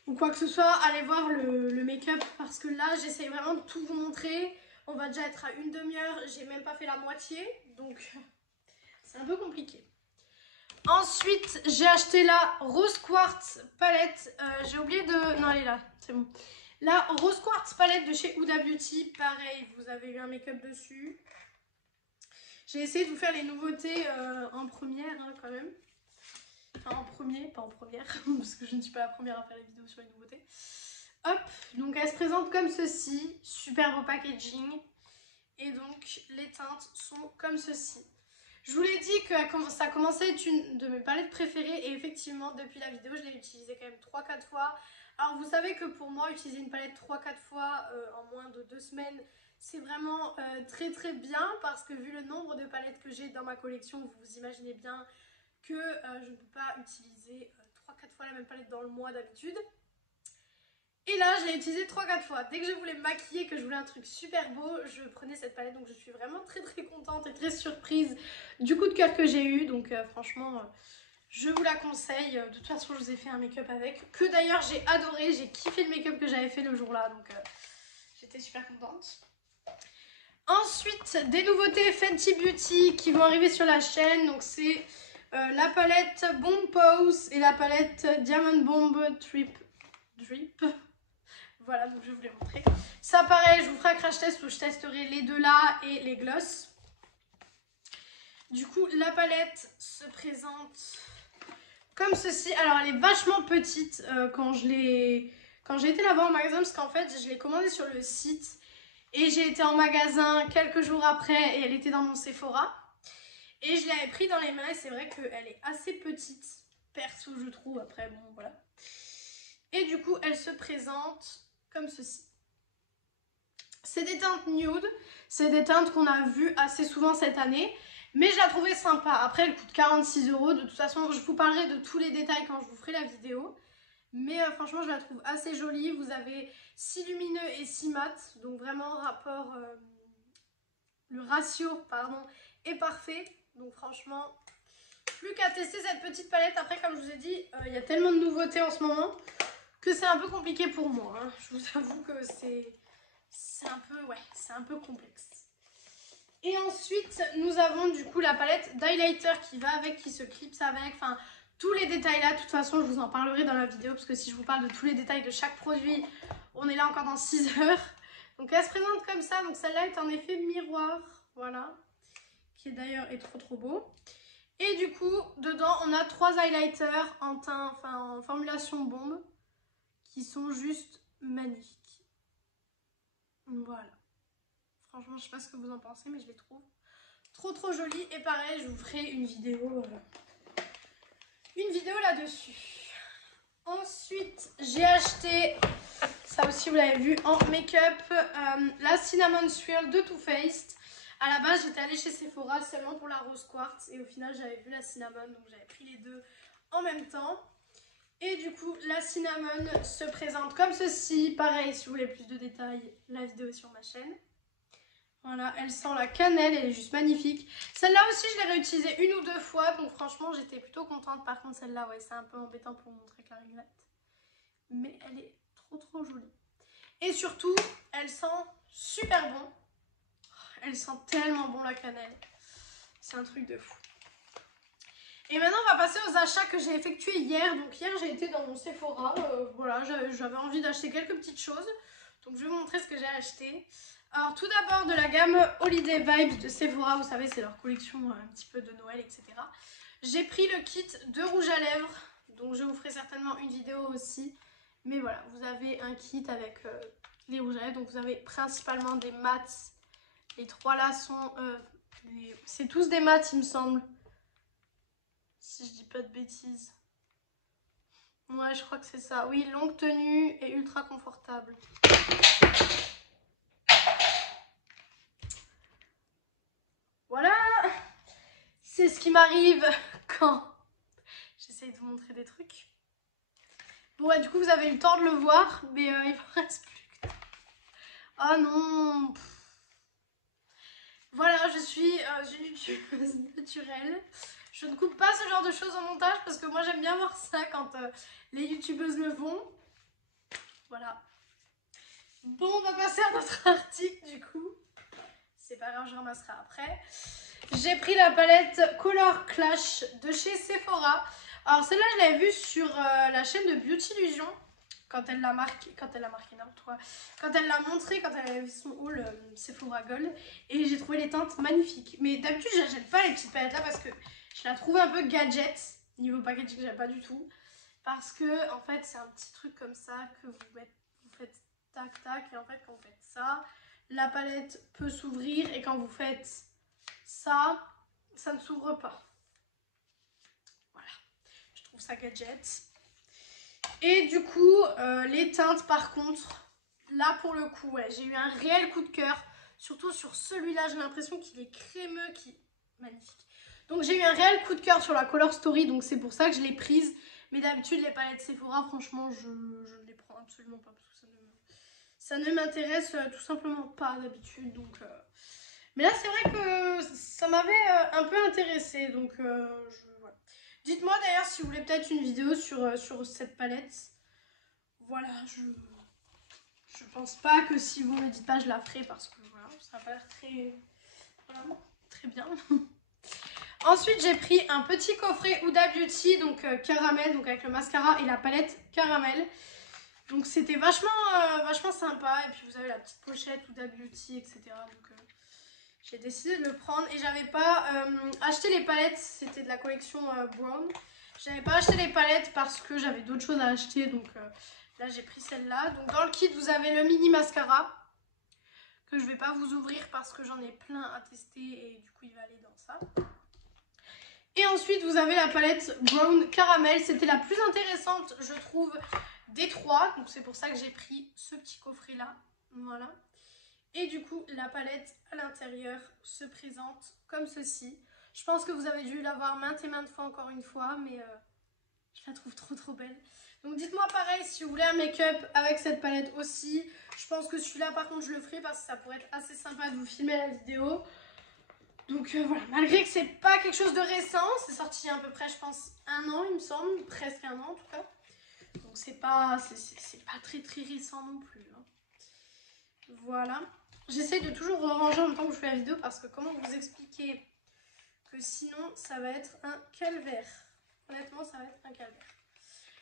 ou quoi que ce soit, allez voir le make-up parce que là j'essaye vraiment de tout vous montrer. On va déjà être à une demi-heure, j'ai même pas fait la moitié, donc c'est un peu compliqué. Ensuite, j'ai acheté la Rose Quartz palette. J'ai oublié de... Non, elle est là, c'est bon. La Rose Quartz palette de chez Huda Beauty. Pareil, vous avez eu un make-up dessus. J'ai essayé de vous faire les nouveautés en première, hein, quand même. Enfin, en premier, pas en première, parce que je ne suis pas la première à faire les vidéos sur les nouveautés. Hop, donc elle se présente comme ceci. Super beau packaging. Et donc, les teintes sont comme ceci. Je vous l'ai dit que ça commençait à être une de mes palettes préférées et effectivement depuis la vidéo je l'ai utilisée quand même 3-4 fois. Alors vous savez que pour moi utiliser une palette 3-4 fois en moins de 2 semaines c'est vraiment très bien parce que vu le nombre de palettes que j'ai dans ma collection vous vous imaginez bien que je ne peux pas utiliser 3-4 fois la même palette dans le mois d'habitude. Et là, je l'ai utilisé 3-4 fois. Dès que je voulais me maquiller, que je voulais un truc super beau, je prenais cette palette. Donc je suis vraiment très contente et très surprise du coup de cœur que j'ai eu. Donc franchement, je vous la conseille. De toute façon, je vous ai fait un make-up avec. Que d'ailleurs, j'ai adoré. J'ai kiffé le make-up que j'avais fait le jour-là. Donc j'étais super contente. Ensuite, des nouveautés Fenty Beauty qui vont arriver sur la chaîne. Donc c'est la palette Bomb Pose et la palette Diamond Bomb Drip. Voilà, donc je vais vous les montrer. Ça pareil, je vous ferai un crash test où je testerai les deux là et les gloss. Du coup, la palette se présente comme ceci. Alors, elle est vachement petite quand j'ai été la voir en magasin parce qu'en fait, je l'ai commandée sur le site et j'ai été en magasin quelques jours après et elle était dans mon Sephora. Et je l'avais pris dans les mains et c'est vrai qu'elle est assez petite, perso je trouve, après bon voilà. Et du coup, elle se présente comme ceci. C'est des teintes nude, c'est des teintes qu'on a vues assez souvent cette année, mais je la trouvais sympa. Après, elle coûte 46 €. De toute façon, je vous parlerai de tous les détails quand je vous ferai la vidéo. Mais franchement, je la trouve assez jolie. Vous avez 6 lumineux et 6 mat, donc vraiment le ratio est parfait. Donc franchement, plus qu'à tester cette petite palette. Après, comme je vous ai dit, il y a tellement de nouveautés en ce moment que c'est un peu compliqué pour moi. Hein. Je vous avoue que c'est un peu complexe. Et ensuite, nous avons du coup la palette d'highlighter qui va avec, qui se clipse avec, enfin tous les détails là. De toute façon, je vous en parlerai dans la vidéo parce que si je vous parle de tous les détails de chaque produit, on est là encore dans 6 heures. Donc elle se présente comme ça. Donc celle-là est en effet miroir, voilà, qui d'ailleurs est trop beau. Et du coup, dedans, on a 3 highlighters en teint, enfin en formulation bombe, qui sont juste magnifiques. Voilà. Franchement, je sais pas ce que vous en pensez, mais je les trouve trop jolies. Et pareil, je vous ferai une vidéo une vidéo là-dessus. Ensuite, j'ai acheté, ça aussi vous l'avez vu, en make-up, la Cinnamon Swirl de Too Faced. À la base, j'étais allée chez Sephora seulement pour la rose quartz et au final, j'avais vu la cinnamon, donc j'avais pris les deux en même temps. Et du coup, la cinnamon se présente comme ceci. Pareil, si vous voulez plus de détails, la vidéo est sur ma chaîne. Voilà, elle sent la cannelle, elle est juste magnifique. Celle-là aussi, je l'ai réutilisée une ou deux fois, donc franchement, j'étais plutôt contente. Par contre, celle-là, ouais, c'est un peu embêtant pour montrer qu'elle regrette. Mais elle est trop jolie. Et surtout, elle sent super bon. Elle sent tellement bon la cannelle. C'est un truc de fou. Et maintenant, on va passer aux achats que j'ai effectués hier. Donc hier, j'ai été dans mon Sephora. Voilà, j'avais envie d'acheter quelques petites choses. Donc je vais vous montrer ce que j'ai acheté. Alors tout d'abord de la gamme Holiday Vibes de Sephora. Vous savez, c'est leur collection un petit peu de Noël, etc. J'ai pris le kit de rouge à lèvres. Donc je vous ferai certainement une vidéo aussi. Mais voilà, vous avez un kit avec les rouges à lèvres. Donc vous avez principalement des mats. Les trois là sont... c'est tous des mats, il me semble. Si je dis pas de bêtises. Ouais, je crois que c'est ça. Oui, longue tenue et ultra confortable. Voilà. C'est ce qui m'arrive quand j'essaye de vous montrer des trucs. Bon, ouais, du coup, vous avez eu le temps de le voir, mais il me reste plus que... Oh non. Voilà, je suis une youtubeuse naturelle. Je ne coupe pas ce genre de choses au montage parce que moi j'aime bien voir ça quand les youtubeuses le font. Voilà. Bon, on va passer à notre article du coup. C'est pas grave, je ramasserai après. J'ai pris la palette Color Clash de chez Sephora. Alors celle-là, je l'avais vue sur la chaîne de Beauty Illusion. Quand elle l'a marqué, n'importe quoi. Quand elle l'a montré, quand elle avait vu son haul Sephora Gold. Et j'ai trouvé les teintes magnifiques. Mais d'habitude, je n'achète pas les petites palettes là parce que je la trouve un peu gadget. Niveau packaging, j'aime pas du tout. Parce que, en fait, c'est un petit truc comme ça que vous faites tac tac. Et en fait, quand vous faites ça, la palette peut s'ouvrir. Et quand vous faites ça, ça ne s'ouvre pas. Voilà. Je trouve ça gadget. Et du coup, les teintes par contre, là pour le coup, ouais, j'ai eu un réel coup de cœur. Surtout sur celui-là, j'ai l'impression qu'il est crémeux, magnifique. Donc j'ai eu un réel coup de cœur sur la Color Story, donc c'est pour ça que je l'ai prise. Mais d'habitude, les palettes Sephora, franchement, je ne les prends absolument pas. Parce que ça ne m'intéresse tout simplement pas d'habitude. Donc, mais là, c'est vrai que ça m'avait un peu intéressée. Donc, voilà. Dites-moi d'ailleurs si vous voulez peut-être une vidéo sur cette palette. Voilà, je pense pas que si vous me dites pas, je la ferai parce que voilà, ça n'a pas l'air très, voilà, très bien. Ensuite, j'ai pris un petit coffret Huda Beauty, donc caramel, donc avec le mascara et la palette caramel. Donc c'était vachement sympa. Et puis vous avez la petite pochette Huda Beauty, etc. Donc j'ai décidé de le prendre. Et j'avais pas acheté les palettes, c'était de la collection Brown. J'avais pas acheté les palettes parce que j'avais d'autres choses à acheter. Donc là j'ai pris celle-là. Donc dans le kit vous avez le mini mascara. Que je vais pas vous ouvrir parce que j'en ai plein à tester. Et du coup il va aller dans ça. Et ensuite, vous avez la palette Brown Caramel. C'était la plus intéressante, je trouve, des trois. Donc, c'est pour ça que j'ai pris ce petit coffret-là. Voilà. Et du coup, la palette à l'intérieur se présente comme ceci. Je pense que vous avez dû la voir maintes et maintes fois encore une fois. Mais je la trouve trop belle. Donc, dites-moi pareil si vous voulez un make-up avec cette palette aussi. Je pense que celui-là, par contre, je le ferai parce que ça pourrait être assez sympa de vous filmer la vidéo. Donc voilà, malgré que c'est pas quelque chose de récent, c'est sorti à peu près, je pense, 1 an, il me semble, presque 1 an en tout cas. Donc c'est pas très récent non plus. Hein. Voilà. J'essaye de toujours ranger en même temps que je fais la vidéo parce que comment vous expliquer que sinon ça va être un calvaire. Honnêtement, ça va être un calvaire.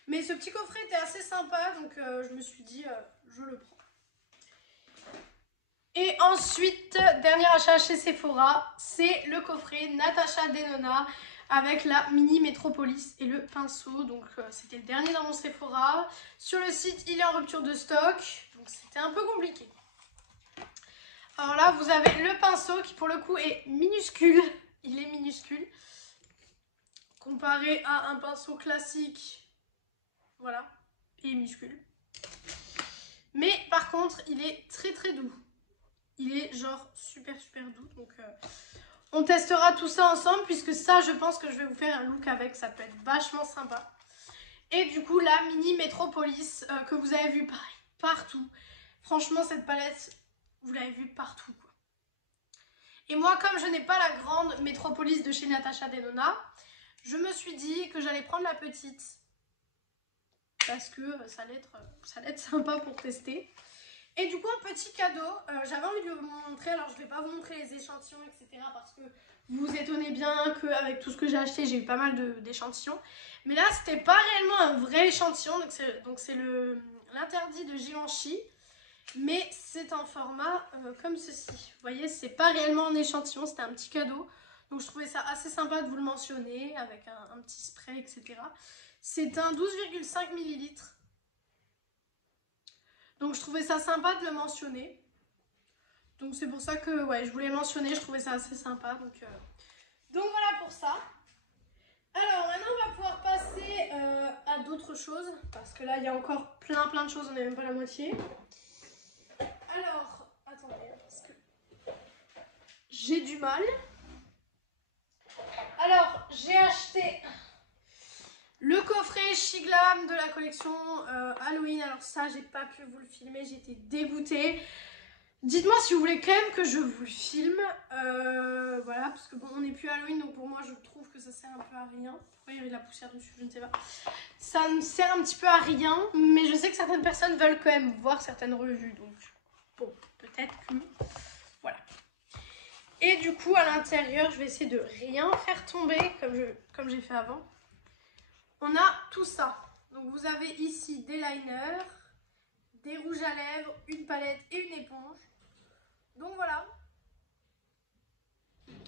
Mais ce petit coffret était assez sympa, donc je me suis dit, je le prends. Et ensuite, dernier achat chez Sephora, c'est le coffret Natasha Denona avec la mini Metropolis et le pinceau. Donc c'était le dernier dans mon Sephora. Sur le site, il est en rupture de stock, donc c'était un peu compliqué. Alors là, vous avez le pinceau qui pour le coup est minuscule. Il est minuscule. comparé à un pinceau classique, voilà, et minuscule. Mais par contre, il est très très doux. Il est genre super doux. Donc on testera tout ça ensemble puisque ça, je pense que je vais vous faire un look avec. Ça peut être vachement sympa. Et du coup, la mini Metropolis que vous avez vu pareil, partout. Franchement, cette palette, vous l'avez vue partout, quoi. Et moi, comme je n'ai pas la grande Metropolis de chez Natasha Denona, je me suis dit que j'allais prendre la petite. Parce que ça allait être sympa pour tester. Et du coup, un petit cadeau, j'avais envie de vous montrer. Alors, je ne vais pas vous montrer les échantillons, etc. Parce que vous vous étonnez bien qu'avec tout ce que j'ai acheté, j'ai eu pas mal d'échantillons. Mais là, c'était pas réellement un vrai échantillon. Donc, c'est l'interdit de Givenchy. Mais c'est un format comme ceci. Vous voyez, c'est pas réellement un échantillon, c'était un petit cadeau. Donc, je trouvais ça assez sympa de vous le mentionner avec un petit spray, etc. C'est un 12,5 ml. Donc je trouvais ça sympa de le mentionner. Donc c'est pour ça que ouais, je voulais mentionner, je trouvais ça assez sympa. Donc voilà pour ça. Alors maintenant on va pouvoir passer à d'autres choses. Parce que là il y a encore plein de choses, on n'est même pas la moitié. Alors, attendez, parce que j'ai du mal. Alors j'ai acheté le coffret Shiglam de la collection Halloween. Alors ça, j'ai pas pu vous le filmer, j'étais dégoûtée. Dites-moi si vous voulez quand même que je vous le filme. Voilà, parce que bon, on n'est plus Halloween, donc pour moi, je trouve que ça sert un peu à rien. Pourquoi il y avait de la poussière dessus, je ne sais pas. Ça me sert un petit peu à rien, mais je sais que certaines personnes veulent quand même voir certaines revues. Donc bon, peut-être que... Voilà. Et du coup, à l'intérieur, je vais essayer de rien faire tomber, comme j'ai fait avant. On a tout ça. Donc vous avez ici des liners, des rouges à lèvres, une palette et une éponge. Donc voilà.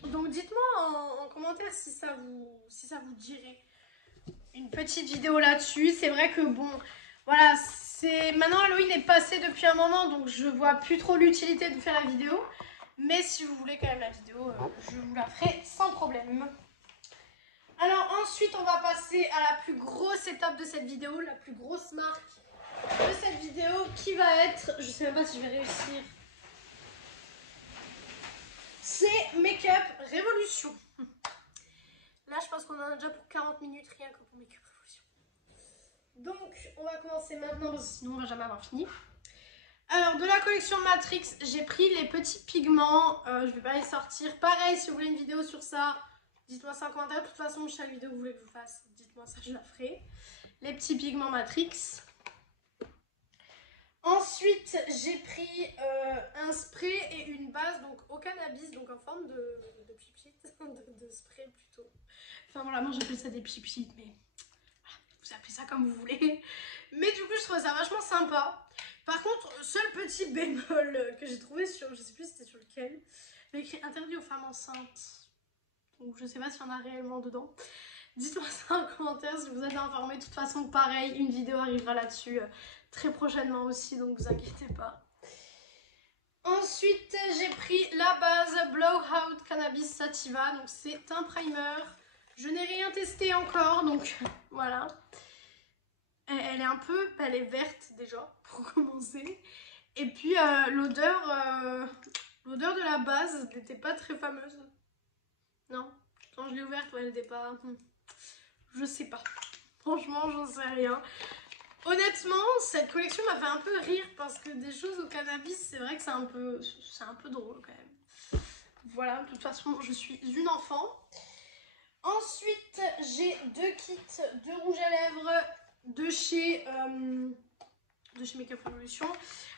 Donc dites-moi en commentaire si ça vous dirait une petite vidéo là-dessus. C'est vrai que bon, voilà, maintenant Halloween est passé depuis un moment, donc je vois plus trop l'utilité de faire la vidéo. Mais si vous voulez quand même la vidéo, je vous la ferai sans problème. Alors ensuite, on va passer à la plus grosse étape de cette vidéo, la plus grosse marque de cette vidéo qui va être, je sais même pas si je vais réussir, c'est Make Up Révolution. Là, je pense qu'on en a déjà pour 40 minutes rien que pour Make Up Révolution. Donc, on va commencer maintenant parce que sinon on va jamais avoir fini. Alors, de la collection Matrix, j'ai pris les petits pigments. Je vais pas les sortir. Pareil, si vous voulez une vidéo sur ça, dites-moi ça en commentaire. De toute façon, chaque vidéo que vous voulez que je vous fasse, dites-moi ça, je la ferai. Les petits pigments Matrix. Ensuite, j'ai pris un spray et une base donc au cannabis, donc en forme de pipit, de spray plutôt. Enfin voilà, moi j'appelle ça des pipites, mais voilà, vous appelez ça comme vous voulez. Mais du coup, je trouve ça vachement sympa. Par contre, seul petit bémol que j'ai trouvé sur, je sais plus c'était sur lequel, il y a écrit interdit aux femmes enceintes. Donc je sais pas s'il y en a réellement dedans. Dites-moi ça en commentaire si vous êtes informés. De toute façon, pareil, une vidéo arrivera là-dessus très prochainement aussi, donc vous inquiétez pas. Ensuite, j'ai pris la base Blowout Cannabis Sativa. Donc c'est un primer. Je n'ai rien testé encore, donc voilà. Elle est elle est verte déjà, pour commencer. Et puis l'odeur de la base n'était pas très fameuse. Non, quand je l'ai ouverte, ouais, elle n'était pas... Je sais pas. Franchement, j'en sais rien. Honnêtement, cette collection m'a fait un peu rire parce que des choses au cannabis, c'est vrai que c'est un peu drôle quand même. Voilà, de toute façon, je suis une enfant. Ensuite, j'ai deux kits de rouge à lèvres de chez Make Up Revolution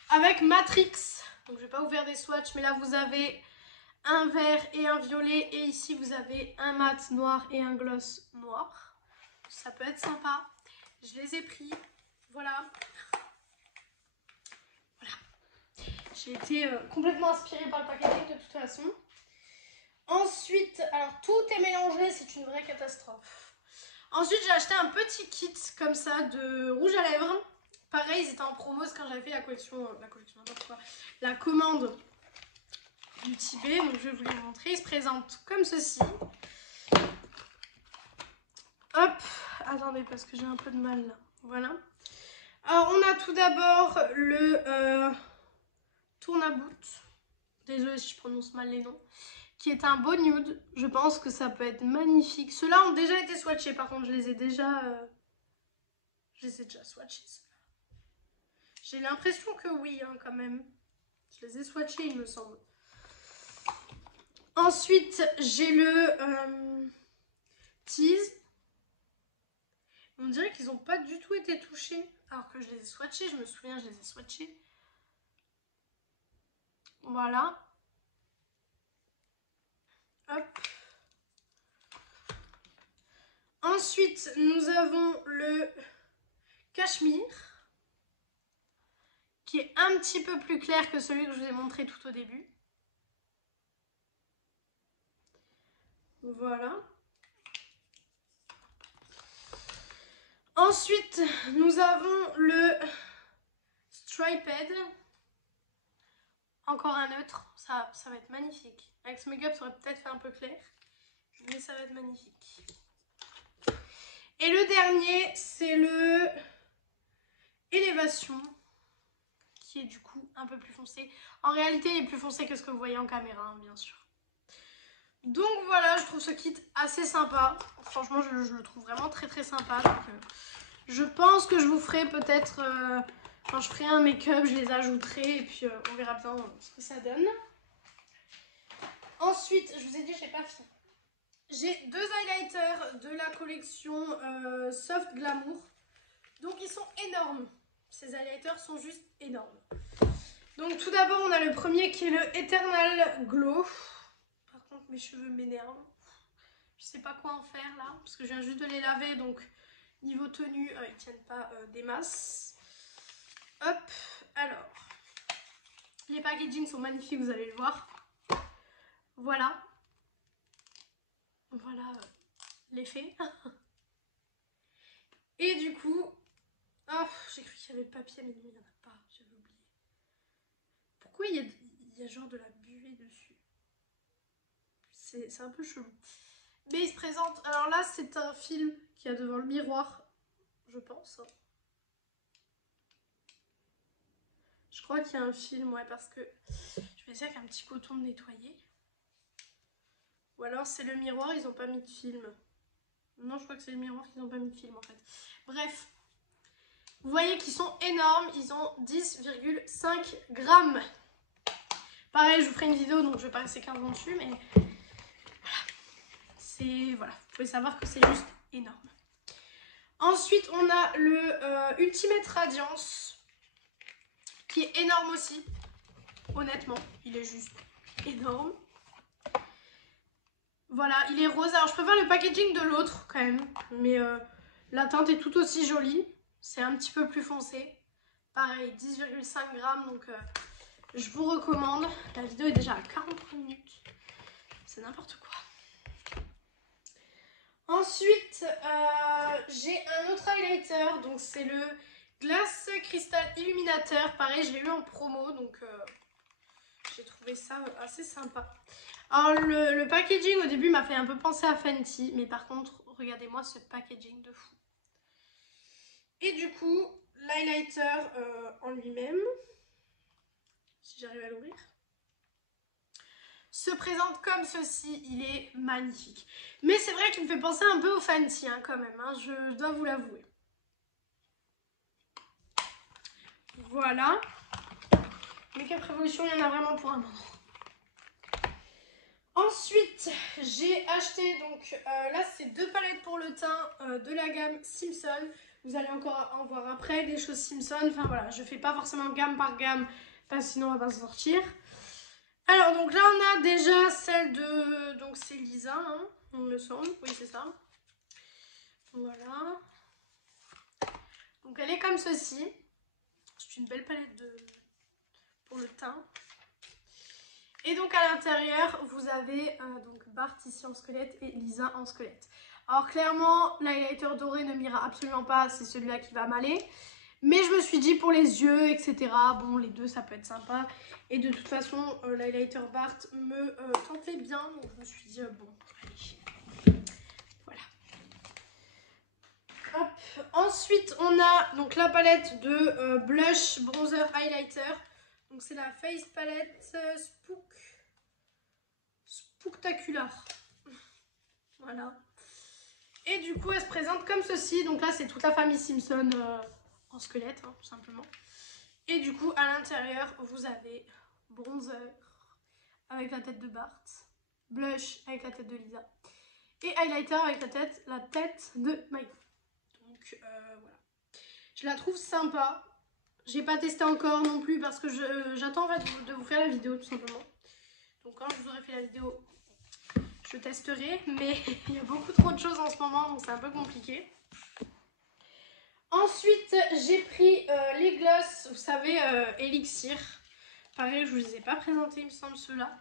avec Matrix. Donc, je vais pas vous faire des swatchs, mais là, vous avez un vert et un violet. Et ici, vous avez un mat noir et un gloss noir. Ça peut être sympa. Je les ai pris. Voilà. J'ai été complètement inspirée par le packaging de toute façon. Ensuite, alors tout est mélangé, c'est une vraie catastrophe. Ensuite, j'ai acheté un petit kit comme ça de rouge à lèvres. Pareil, ils étaient en promo quand j'avais fait la commande du Tibet. Donc je vais vous les montrer. Ils se présentent comme ceci. Hop, attendez parce que j'ai un peu de mal là. Voilà. Alors on a tout d'abord le Tournabout. Désolée si je prononce mal les noms. Qui est un beau nude. Je pense que ça peut être magnifique. Ceux-là ont déjà été swatchés. Par contre, je les ai déjà swatchés. J'ai l'impression que oui, hein, quand même. Je les ai swatchés, il me semble. Ensuite, j'ai le Tease. On dirait qu'ils n'ont pas du tout été touchés. Alors que je les ai swatchés. Je me souviens, je les ai swatchés. Voilà. Hop. Ensuite, nous avons le Cachemire, qui est un petit peu plus clair que celui que je vous ai montré tout au début. Voilà. Ensuite, nous avons le Striped. Encore un neutre, ça va être magnifique. Avec ce make-up, ça aurait peut-être fait un peu clair, mais ça va être magnifique. Et le dernier, c'est le Élévation, qui est du coup un peu plus foncé. En réalité, il est plus foncé que ce que vous voyez en caméra, hein, bien sûr. Donc voilà, je trouve ce kit assez sympa. Franchement, je le trouve vraiment très très sympa. Donc, je pense que je vous ferai peut-être, quand je ferai un make-up, je les ajouterai et puis on verra bien ce que ça donne. Ensuite, je vous ai dit, j'ai pas fini. J'ai deux highlighters de la collection Soft Glamour. Donc ils sont énormes. Ces highlighters sont juste énormes. Donc tout d'abord, on a le premier qui est le Eternal Glow. Par contre, mes cheveux m'énervent. Je sais pas quoi en faire là, parce que je viens juste de les laver, donc niveau tenue, ils tiennent pas des masses. Hop, alors, les packaging sont magnifiques, vous allez le voir. Voilà. Voilà l'effet. Et du coup, oh, j'ai cru qu'il y avait le papier, mais non, il n'y en a pas, j'avais oublié. Pourquoi il y a genre de la buée dessus? C'est un peu chelou. Mais il se présente, alors là c'est un film qu'il y a devant le miroir, je pense. Je crois qu'il y a un film, ouais, parce que je vais essayer avec un petit coton de nettoyer. Ou alors c'est le miroir, ils n'ont pas mis de film. Non, je crois que c'est le miroir qu'ils n'ont pas mis de film en fait. Bref, vous voyez qu'ils sont énormes, ils ont 10,5 grammes. Pareil, je vous ferai une vidéo, donc je vais pas rester 15 ans dessus, mais voilà, vous pouvez savoir que c'est juste énorme. Ensuite, on a le Ultimate Radiance, qui est énorme aussi. Honnêtement, il est juste énorme. Voilà, il est rose. Alors, je préfère le packaging de l'autre quand même, mais la teinte est tout aussi jolie. C'est un petit peu plus foncé. Pareil, 10,5 grammes, donc je vous recommande. La vidéo est déjà à 43 minutes. C'est n'importe quoi. Ensuite, j'ai un autre highlighter, donc c'est le Glass Crystal Illuminateur. Pareil, je l'ai eu en promo, donc j'ai trouvé ça assez sympa. Alors, le packaging au début m'a fait un peu penser à Fenty, mais par contre, regardez-moi ce packaging de fou. Et du coup, l'highlighter en lui-même, si j'arrive à l'ouvrir, se présente comme ceci. Il est magnifique. Mais c'est vrai qu'il me fait penser un peu au Fenty hein, quand même, hein, je dois vous l'avouer. Voilà. Make-up Revolution, il y en a vraiment pour un moment. Ensuite, j'ai acheté, donc là c'est deux palettes pour le teint de la gamme Simpson. Vous allez encore en voir après, des choses Simpson. Enfin voilà, je fais pas forcément gamme par gamme, parce que sinon on va pas s'en sortir. Alors donc là on a déjà celle de, donc c'est Lisa, hein, il me semble, oui c'est ça. Voilà. Donc elle est comme ceci. C'est une belle palette pour le teint. Et donc à l'intérieur, vous avez donc Bart ici en squelette et Lisa en squelette. Alors clairement, l'highlighter doré ne m'ira absolument pas, c'est celui-là qui va m'aller. Mais je me suis dit pour les yeux, etc. Bon, les deux, ça peut être sympa. Et de toute façon, l'highlighter Bart me tentait bien. Donc je me suis dit, bon, allez. Voilà. Hop. Ensuite, on a donc la palette de blush, bronzer, highlighter. Donc c'est la Face Palette Spooktacular. Voilà. Et du coup, elle se présente comme ceci. Donc là, c'est toute la famille Simpson en squelette, hein, tout simplement. Et du coup, à l'intérieur, vous avez bronzer avec la tête de Bart, blush avec la tête de Lisa et highlighter avec la tête de Mike. Donc voilà. Je la trouve sympa. J'ai pas testé encore non plus parce que j'attends en fait de vous faire la vidéo tout simplement. Donc quand je vous aurai fait la vidéo, je testerai. Mais il y a beaucoup trop de choses en ce moment donc c'est un peu compliqué. Ensuite, j'ai pris les gloss, vous savez, Elixir. Pareil, je ne vous les ai pas présentés, il me semble, ceux-là.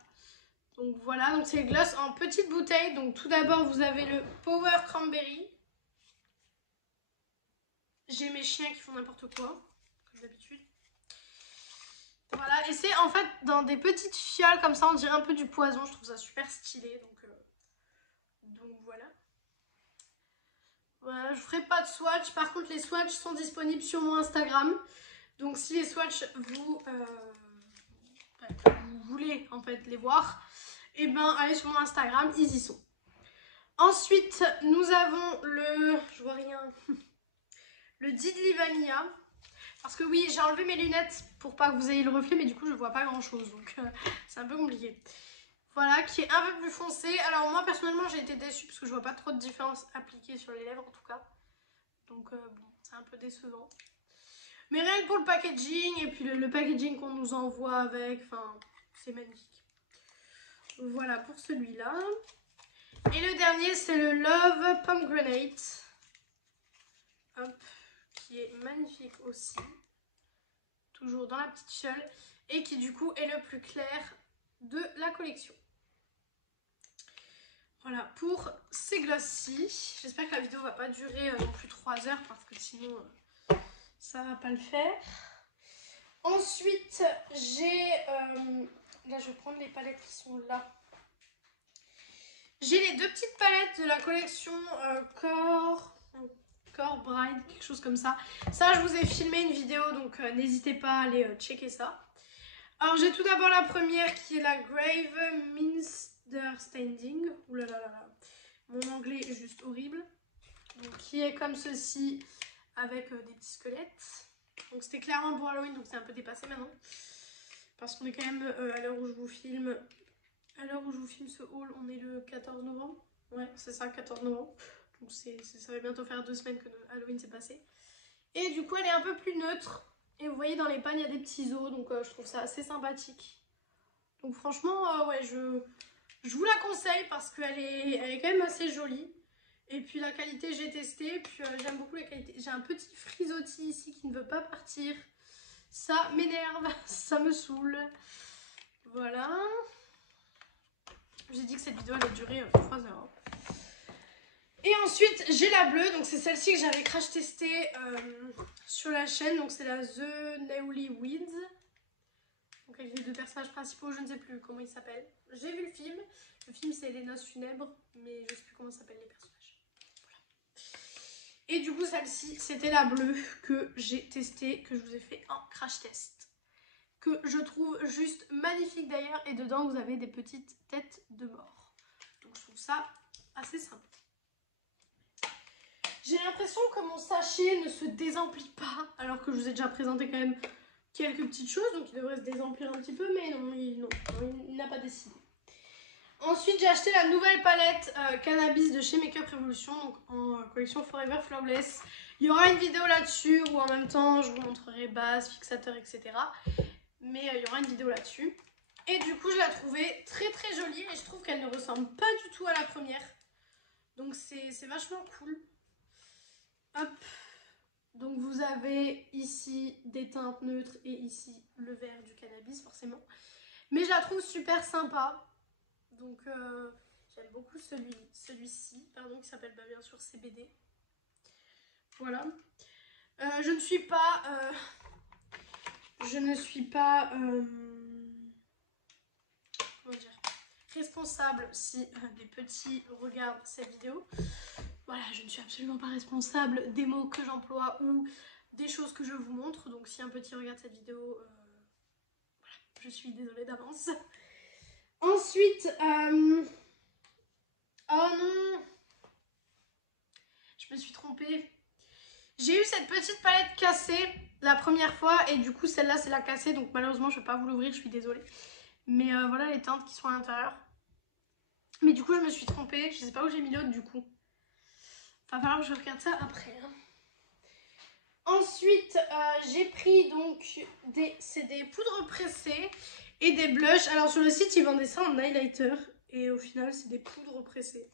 Donc voilà, donc c'est les gloss en petite bouteille. Donc tout d'abord, vous avez le Power Cranberry. J'ai mes chiens qui font n'importe quoi, comme d'habitude. Voilà, et c'est en fait dans des petites fioles comme ça, on dirait un peu du poison. Je trouve ça super stylé, donc voilà. Voilà, je ferai pas de swatch. Par contre, les swatchs sont disponibles sur mon Instagram. Donc si les swatchs vous voulez en fait les voir, et ben allez sur mon Instagram, ils y sont. Ensuite, nous avons le, je vois rien, le Diddly Vanilla. Parce que oui, j'ai enlevé mes lunettes pour pas que vous ayez le reflet, mais du coup je vois pas grand chose, donc c'est un peu compliqué. Voilà, qui est un peu plus foncé. Alors moi personnellement j'ai été déçue parce que je vois pas trop de différence appliquée sur les lèvres en tout cas. Donc bon, c'est un peu décevant. Mais rien que pour le packaging et puis le packaging qu'on nous envoie avec, enfin c'est magnifique. Voilà pour celui-là. Et le dernier c'est le Love Pomegranate. Hop, qui est magnifique aussi. Toujours dans la petite fiole. Et qui du coup est le plus clair de la collection. Voilà pour ces gloss-ci. J'espère que la vidéo va pas durer non plus 3 heures parce que sinon ça va pas le faire. Ensuite j'ai... là je vais prendre les palettes qui sont là. J'ai les deux petites palettes de la collection Core Bride, quelque chose comme ça. Ça je vous ai filmé une vidéo donc n'hésitez pas à aller checker ça. Alors j'ai tout d'abord la première qui est la Grave Minster Standing. Ouh là là là là. Mon anglais est juste horrible. Donc, qui est comme ceci avec des petits squelettes. Donc c'était clairement pour Halloween, donc c'est un peu dépassé maintenant. Parce qu'on est quand même à l'heure où je vous filme. À l'heure où je vous filme ce haul, on est le 14 novembre. Ouais, c'est ça, 14 novembre. Donc ça va bientôt faire 2 semaines que Halloween s'est passé. Et du coup elle est un peu plus neutre. Et vous voyez dans les pannes il y a des petits os, donc je trouve ça assez sympathique. Donc franchement, ouais, je vous la conseille parce qu'elle est quand même assez jolie. Et puis la qualité, j'ai testé, puis j'aime beaucoup la qualité. J'ai un petit frisottis ici qui ne veut pas partir. Ça m'énerve, ça me saoule. Voilà. J'ai dit que cette vidéo allait durer 3 heures. Et ensuite, j'ai la bleue, donc c'est celle-ci que j'avais crash testée sur la chaîne. Donc c'est la The Newlyweds. Donc avec les deux personnages principaux, je ne sais plus comment ils s'appellent. J'ai vu le film. Le film c'est Les Noces Funèbres, mais je ne sais plus comment s'appellent les personnages. Voilà. Et du coup celle-ci, c'était la bleue que j'ai testée, que je vous ai fait en crash test. Que je trouve juste magnifique d'ailleurs. Et dedans vous avez des petites têtes de mort. Donc je trouve ça assez sympa. J'ai l'impression que mon sachet ne se désemplit pas, alors que je vous ai déjà présenté quand même quelques petites choses, donc il devrait se désemplir un petit peu, mais non, il n'a pas décidé. Ensuite, j'ai acheté la nouvelle palette Cannabis de chez Makeup Revolution, donc en collection Forever Flawless. Il y aura une vidéo là-dessus, où en même temps, je vous montrerai base, fixateur, etc. Mais il y aura une vidéo là-dessus. Et du coup, je la trouvais très très jolie, et je trouve qu'elle ne ressemble pas du tout à la première. Donc c'est vachement cool. Hop. Donc vous avez ici des teintes neutres et ici le vert du cannabis forcément. Mais je la trouve super sympa. Donc j'aime beaucoup celui-ci, pardon, qui s'appelle bien sûr CBD. Voilà. Je ne suis pas comment dire, responsable si des petits regardent cette vidéo. voilà, je ne suis absolument pas responsable des mots que j'emploie ou des choses que je vous montre. Donc si un petit regarde cette vidéo, voilà, je suis désolée d'avance. Ensuite, oh non, je me suis trompée. J'ai eu cette petite palette cassée la première fois et du coup celle-là c'est la cassée, donc malheureusement je ne vais pas vous l'ouvrir, je suis désolée. Mais voilà les teintes qui sont à l'intérieur. Mais du coup je me suis trompée, je sais pas où j'ai mis l'autre du coup. Va falloir que je regarde ça après. Hein. Ensuite j'ai pris donc c'est des poudres pressées et des blushs. Alors sur le site ils vendaient ça en highlighter et au final c'est des poudres pressées.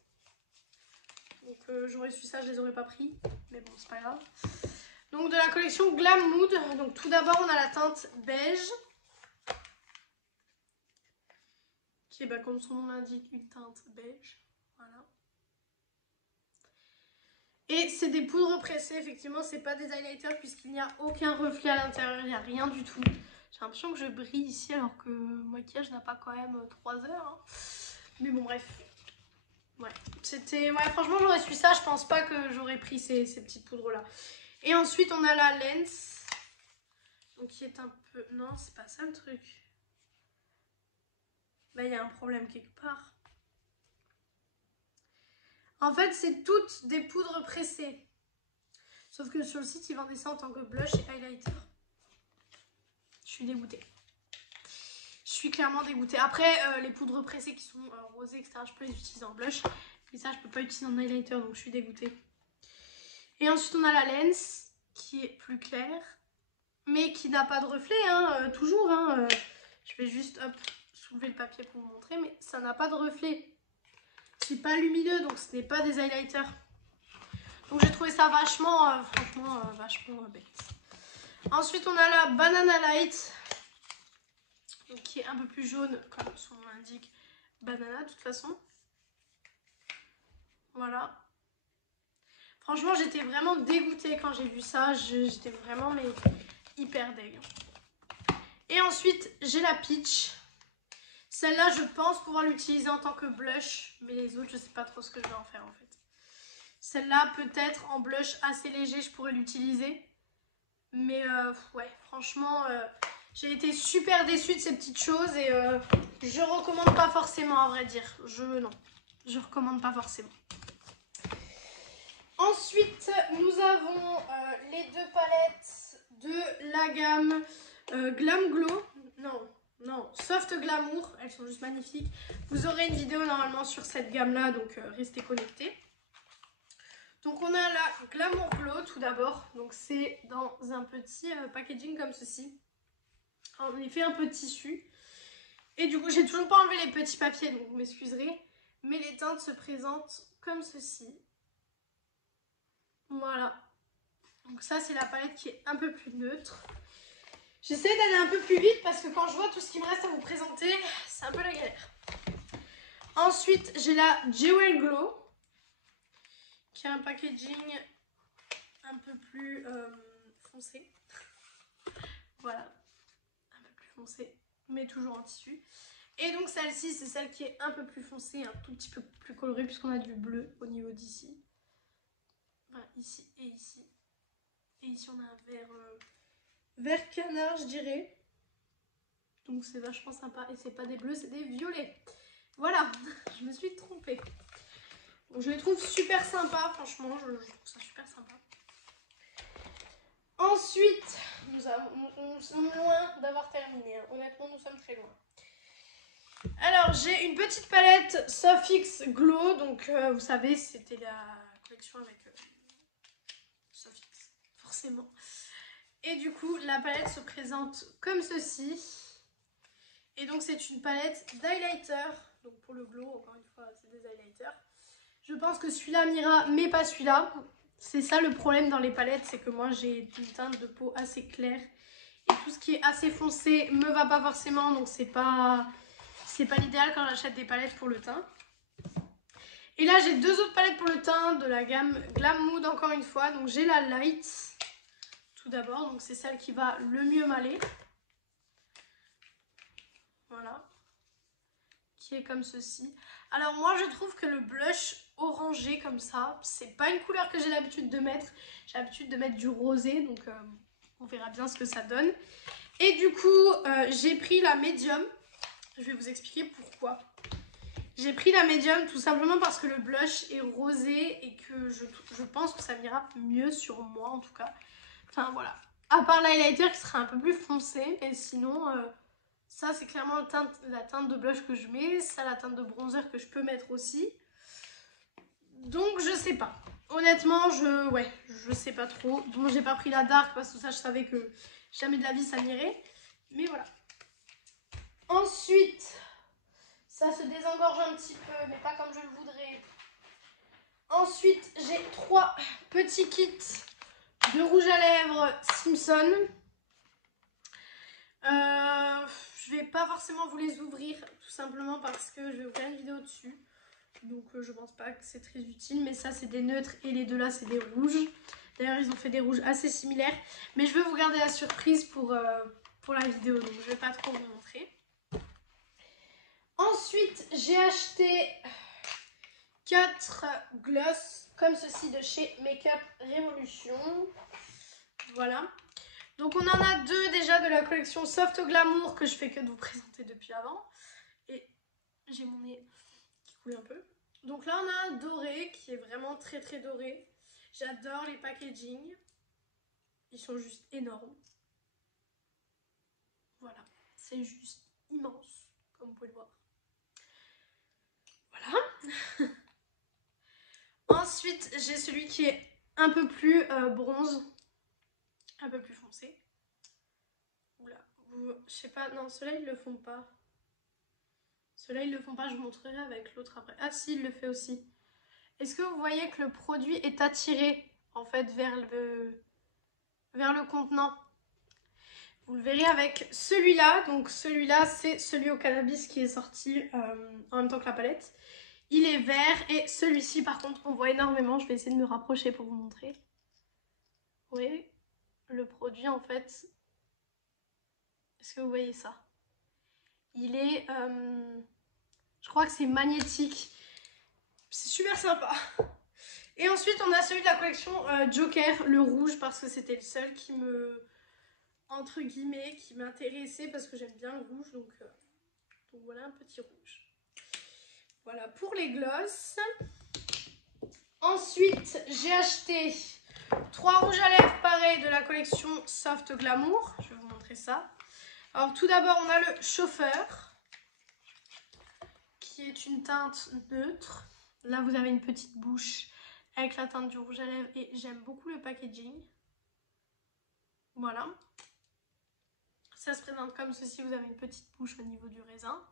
Donc j'aurais su ça, je les aurais pas pris, mais bon c'est pas grave. Donc de la collection Glam Mood. Donc tout d'abord on a la teinte beige. Qui est bah, comme son nom l'indique une teinte beige. Voilà. Et c'est des poudres pressées, effectivement c'est pas des highlighters puisqu'il n'y a aucun reflet à l'intérieur, il n'y a rien du tout. J'ai l'impression que je brille ici alors que le maquillage n'a pas quand même 3 heures. Hein. Mais bon bref. Ouais, c'était... Ouais, franchement j'aurais su ça, je pense pas que j'aurais pris ces petites poudres là. Et ensuite on a la Lens. Donc qui est un peu... Non, c'est pas ça le truc. Bah il y a un problème quelque part. En fait c'est toutes des poudres pressées. Sauf que sur le site ils vendaient ça en tant que blush et highlighter. Je suis dégoûtée. Je suis clairement dégoûtée. Après les poudres pressées qui sont rosées etc. je peux les utiliser en blush. Mais ça je peux pas utiliser en highlighter donc je suis dégoûtée. Et ensuite on a la Lens qui est plus claire. Mais qui n'a pas de reflet, hein, toujours. Hein, je vais juste hop, soulever le papier pour vous montrer, mais ça n'a pas de reflet. C'est pas lumineux, donc ce n'est pas des highlighters. Donc j'ai trouvé ça vachement, franchement, vachement bête. Ensuite, on a la Banana Light, donc, qui est un peu plus jaune, comme son nom l'indique, banana de toute façon. Voilà. Franchement, j'étais vraiment dégoûtée quand j'ai vu ça. J'étais vraiment mais hyper dégueu. Et ensuite, j'ai la Peach. Celle-là, je pense pouvoir l'utiliser en tant que blush, mais les autres, je sais pas trop ce que je vais en faire en fait. Celle-là, peut-être en blush assez léger, je pourrais l'utiliser. Mais ouais, franchement, j'ai été super déçue de ces petites choses et je recommande pas forcément à vrai dire. Non, je recommande pas forcément. Ensuite, nous avons les deux palettes de la gamme Glam Glow. Non, Soft Glamour. Elles sont juste magnifiques. Vous aurez une vidéo normalement sur cette gamme-là, donc restez connectés. Donc on a la Glamour Glow tout d'abord. Donc c'est dans un petit packaging comme ceci. En effet, un peu de tissu. Et du coup, j'ai toujours pas enlevé les petits papiers, donc vous m'excuserez. Mais les teintes se présentent comme ceci. Voilà. Donc ça, c'est la palette qui est un peu plus neutre. J'essaie d'aller un peu plus vite parce que quand je vois tout ce qui me reste à vous présenter, c'est un peu la galère. Ensuite, j'ai la Jewel Glow, qui a un packaging un peu plus foncé. Voilà, un peu plus foncé, mais toujours en tissu. Et donc celle-ci, c'est celle qui est un peu plus foncée, un tout petit peu plus colorée, puisqu'on a du bleu au niveau d'ici. Enfin, ici et ici. Et ici, on a un vert canard, je dirais. Donc c'est vachement sympa. Et c'est pas des bleus, c'est des violets. Voilà, je me suis trompée. Donc, je les trouve super sympas, franchement, je trouve ça super sympa. Ensuite, nous sommes loin d'avoir terminé. Hein. Honnêtement, nous sommes très loin. Alors, j'ai une petite palette Sofix Glow. Donc, vous savez, c'était la collection avec Sofix, forcément. Et du coup, la palette se présente comme ceci. Et donc, c'est une palette d'highlighter. Donc, pour le glow, encore une fois, c'est des highlighters. Je pense que celui-là m'ira, mais pas celui-là. C'est ça le problème dans les palettes, c'est que moi, j'ai une teinte de peau assez claire. Et tout ce qui est assez foncé me va pas forcément, donc c'est pas l'idéal quand j'achète des palettes pour le teint. Et là, j'ai deux autres palettes pour le teint de la gamme Glam Mood, encore une fois. Donc, j'ai la Light, tout d'abord. Donc, c'est celle qui va le mieux m'aller. Voilà. Qui qui est comme ceci. Alors moi je trouve que le blush orangé comme ça, c'est pas une couleur que j'ai l'habitude de mettre. J'ai l'habitude de mettre du rosé, donc on verra bien ce que ça donne. Et du coup j'ai pris la médium. Je vais vous expliquer pourquoi. J'ai pris la médium tout simplement parce que le blush est rosé et que je pense que ça ira mieux sur moi en tout cas. Enfin voilà. À part l'highlighter qui sera un peu plus foncé, mais sinon ça c'est clairement la teinte de blush que je mets. Ça la teinte de bronzer que je peux mettre aussi. Donc je sais pas. Honnêtement je sais pas trop. Bon j'ai pas pris la dark parce que ça je savais que jamais de la vie ça m'irait. Mais voilà. Ensuite, ça se désengorge un petit peu, mais pas comme je le voudrais. Ensuite, j'ai 3 petits kits de rouge à lèvres Simpson. Je vais pas forcément vous les ouvrir, tout simplement parce que je vais vous faire une vidéo dessus. Donc je pense pas que c'est très utile, mais ça c'est des neutres et les deux là c'est des rouges. D'ailleurs ils ont fait des rouges assez similaires, mais je veux vous garder la surprise pour la vidéo, donc je vais pas trop vous montrer. Ensuite, j'ai acheté 4 gloss comme ceci de chez Makeup Revolution. Voilà. Donc on en a 2 déjà de la collection Soft Glamour que je fais que de vous présenter depuis avant. Et j'ai mon nez qui coule un peu. Donc là on a un doré qui est vraiment très très doré. J'adore les packaging. Ils sont juste énormes. Voilà. C'est juste immense comme vous pouvez le voir. Voilà. Ensuite, j'ai celui qui est un peu plus bronze, un peu plus foncé. Oula, je sais pas, non, ceux-là ils le font pas. Ceux-là ils le font pas, je vous montrerai avec l'autre après. Ah si, il le fait aussi. Est-ce que vous voyez que le produit est attiré en fait vers le contenant? Vous le verrez avec celui-là. Donc celui-là, c'est celui au cannabis qui est sorti en même temps que la palette. Il est vert et celui-ci par contre on voit énormément. Je vais essayer de me rapprocher pour vous montrer. Vous voyez le produit en fait. Est-ce que vous voyez ça? Il est... je crois que c'est magnétique. C'est super sympa. Et ensuite on a celui de la collection Joker, le rouge, parce que c'était le seul qui me... entre guillemets, qui m'intéressait parce que j'aime bien le rouge. Donc voilà un petit rouge. Voilà pour les glosses. Ensuite, j'ai acheté 3 rouges à lèvres pareils de la collection Soft Glamour. Je vais vous montrer ça. Alors tout d'abord, on a le chauffeur, qui est une teinte neutre. Là, vous avez une petite bouche avec la teinte du rouge à lèvres et j'aime beaucoup le packaging. Voilà. Ça se présente comme ceci, vous avez une petite bouche au niveau du raisin.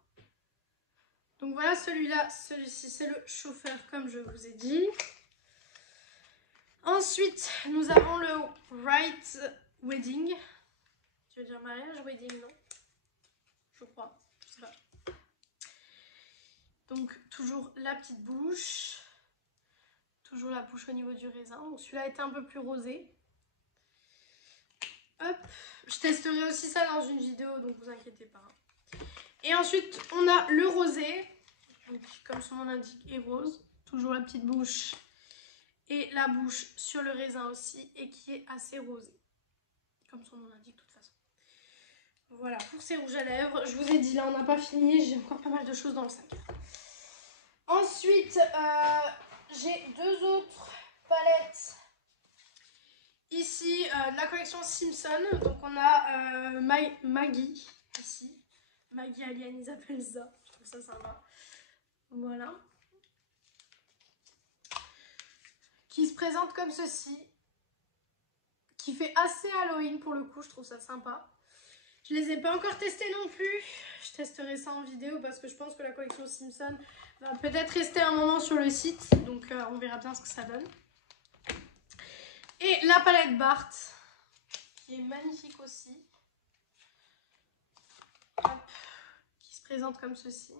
Donc voilà, celui-là, celui-ci, c'est le chauffeur comme je vous ai dit. Ensuite, nous avons le Right Wedding. Tu veux dire mariage, wedding, non? Je crois, je sais pas. Donc toujours la petite bouche. Toujours la bouche au niveau du raisin. Donc celui-là était un peu plus rosé. Hop, je testerai aussi ça dans une vidéo, donc vous inquiétez pas. Et ensuite, on a le rosé. Donc, comme son nom l'indique, est rose. Toujours la petite bouche. Et la bouche sur le raisin aussi, et qui est assez rosée. Comme son nom l'indique, de toute façon. Voilà, pour ces rouges à lèvres. Je vous ai dit, là, on n'a pas fini. J'ai encore pas mal de choses dans le sac. Ensuite, j'ai 2 autres palettes. Ici, de la collection Simpson. Donc, on a Maggie, ici. Maggie Alien, ils appellent ça. Je trouve ça sympa. Voilà. Qui se présente comme ceci. Qui fait assez Halloween pour le coup, je trouve ça sympa. Je les ai pas encore testés non plus. Je testerai ça en vidéo parce que je pense que la collection Simpson va peut-être rester un moment sur le site. Donc on verra bien ce que ça donne. Et la palette Bart, qui est magnifique aussi. Hop, qui se présente comme ceci.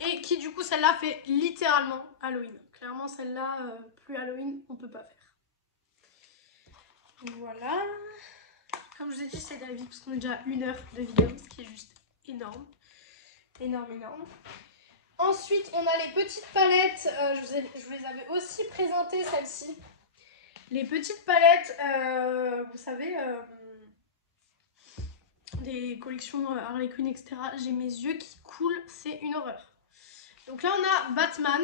Et qui du coup, celle-là fait littéralement Halloween. Clairement, celle-là, plus Halloween, on peut pas faire. Voilà. Comme je vous ai dit, c'est d'avis parce qu'on est déjà 1 heure de vidéo, ce qui est juste énorme. énorme, énorme. Ensuite, on a les petites palettes. Je vous les avais aussi présentées, celles-ci. Les petites palettes, vous savez, des collections Harley Quinn, etc. J'ai mes yeux qui coulent, c'est une horreur. Donc là, on a Batman.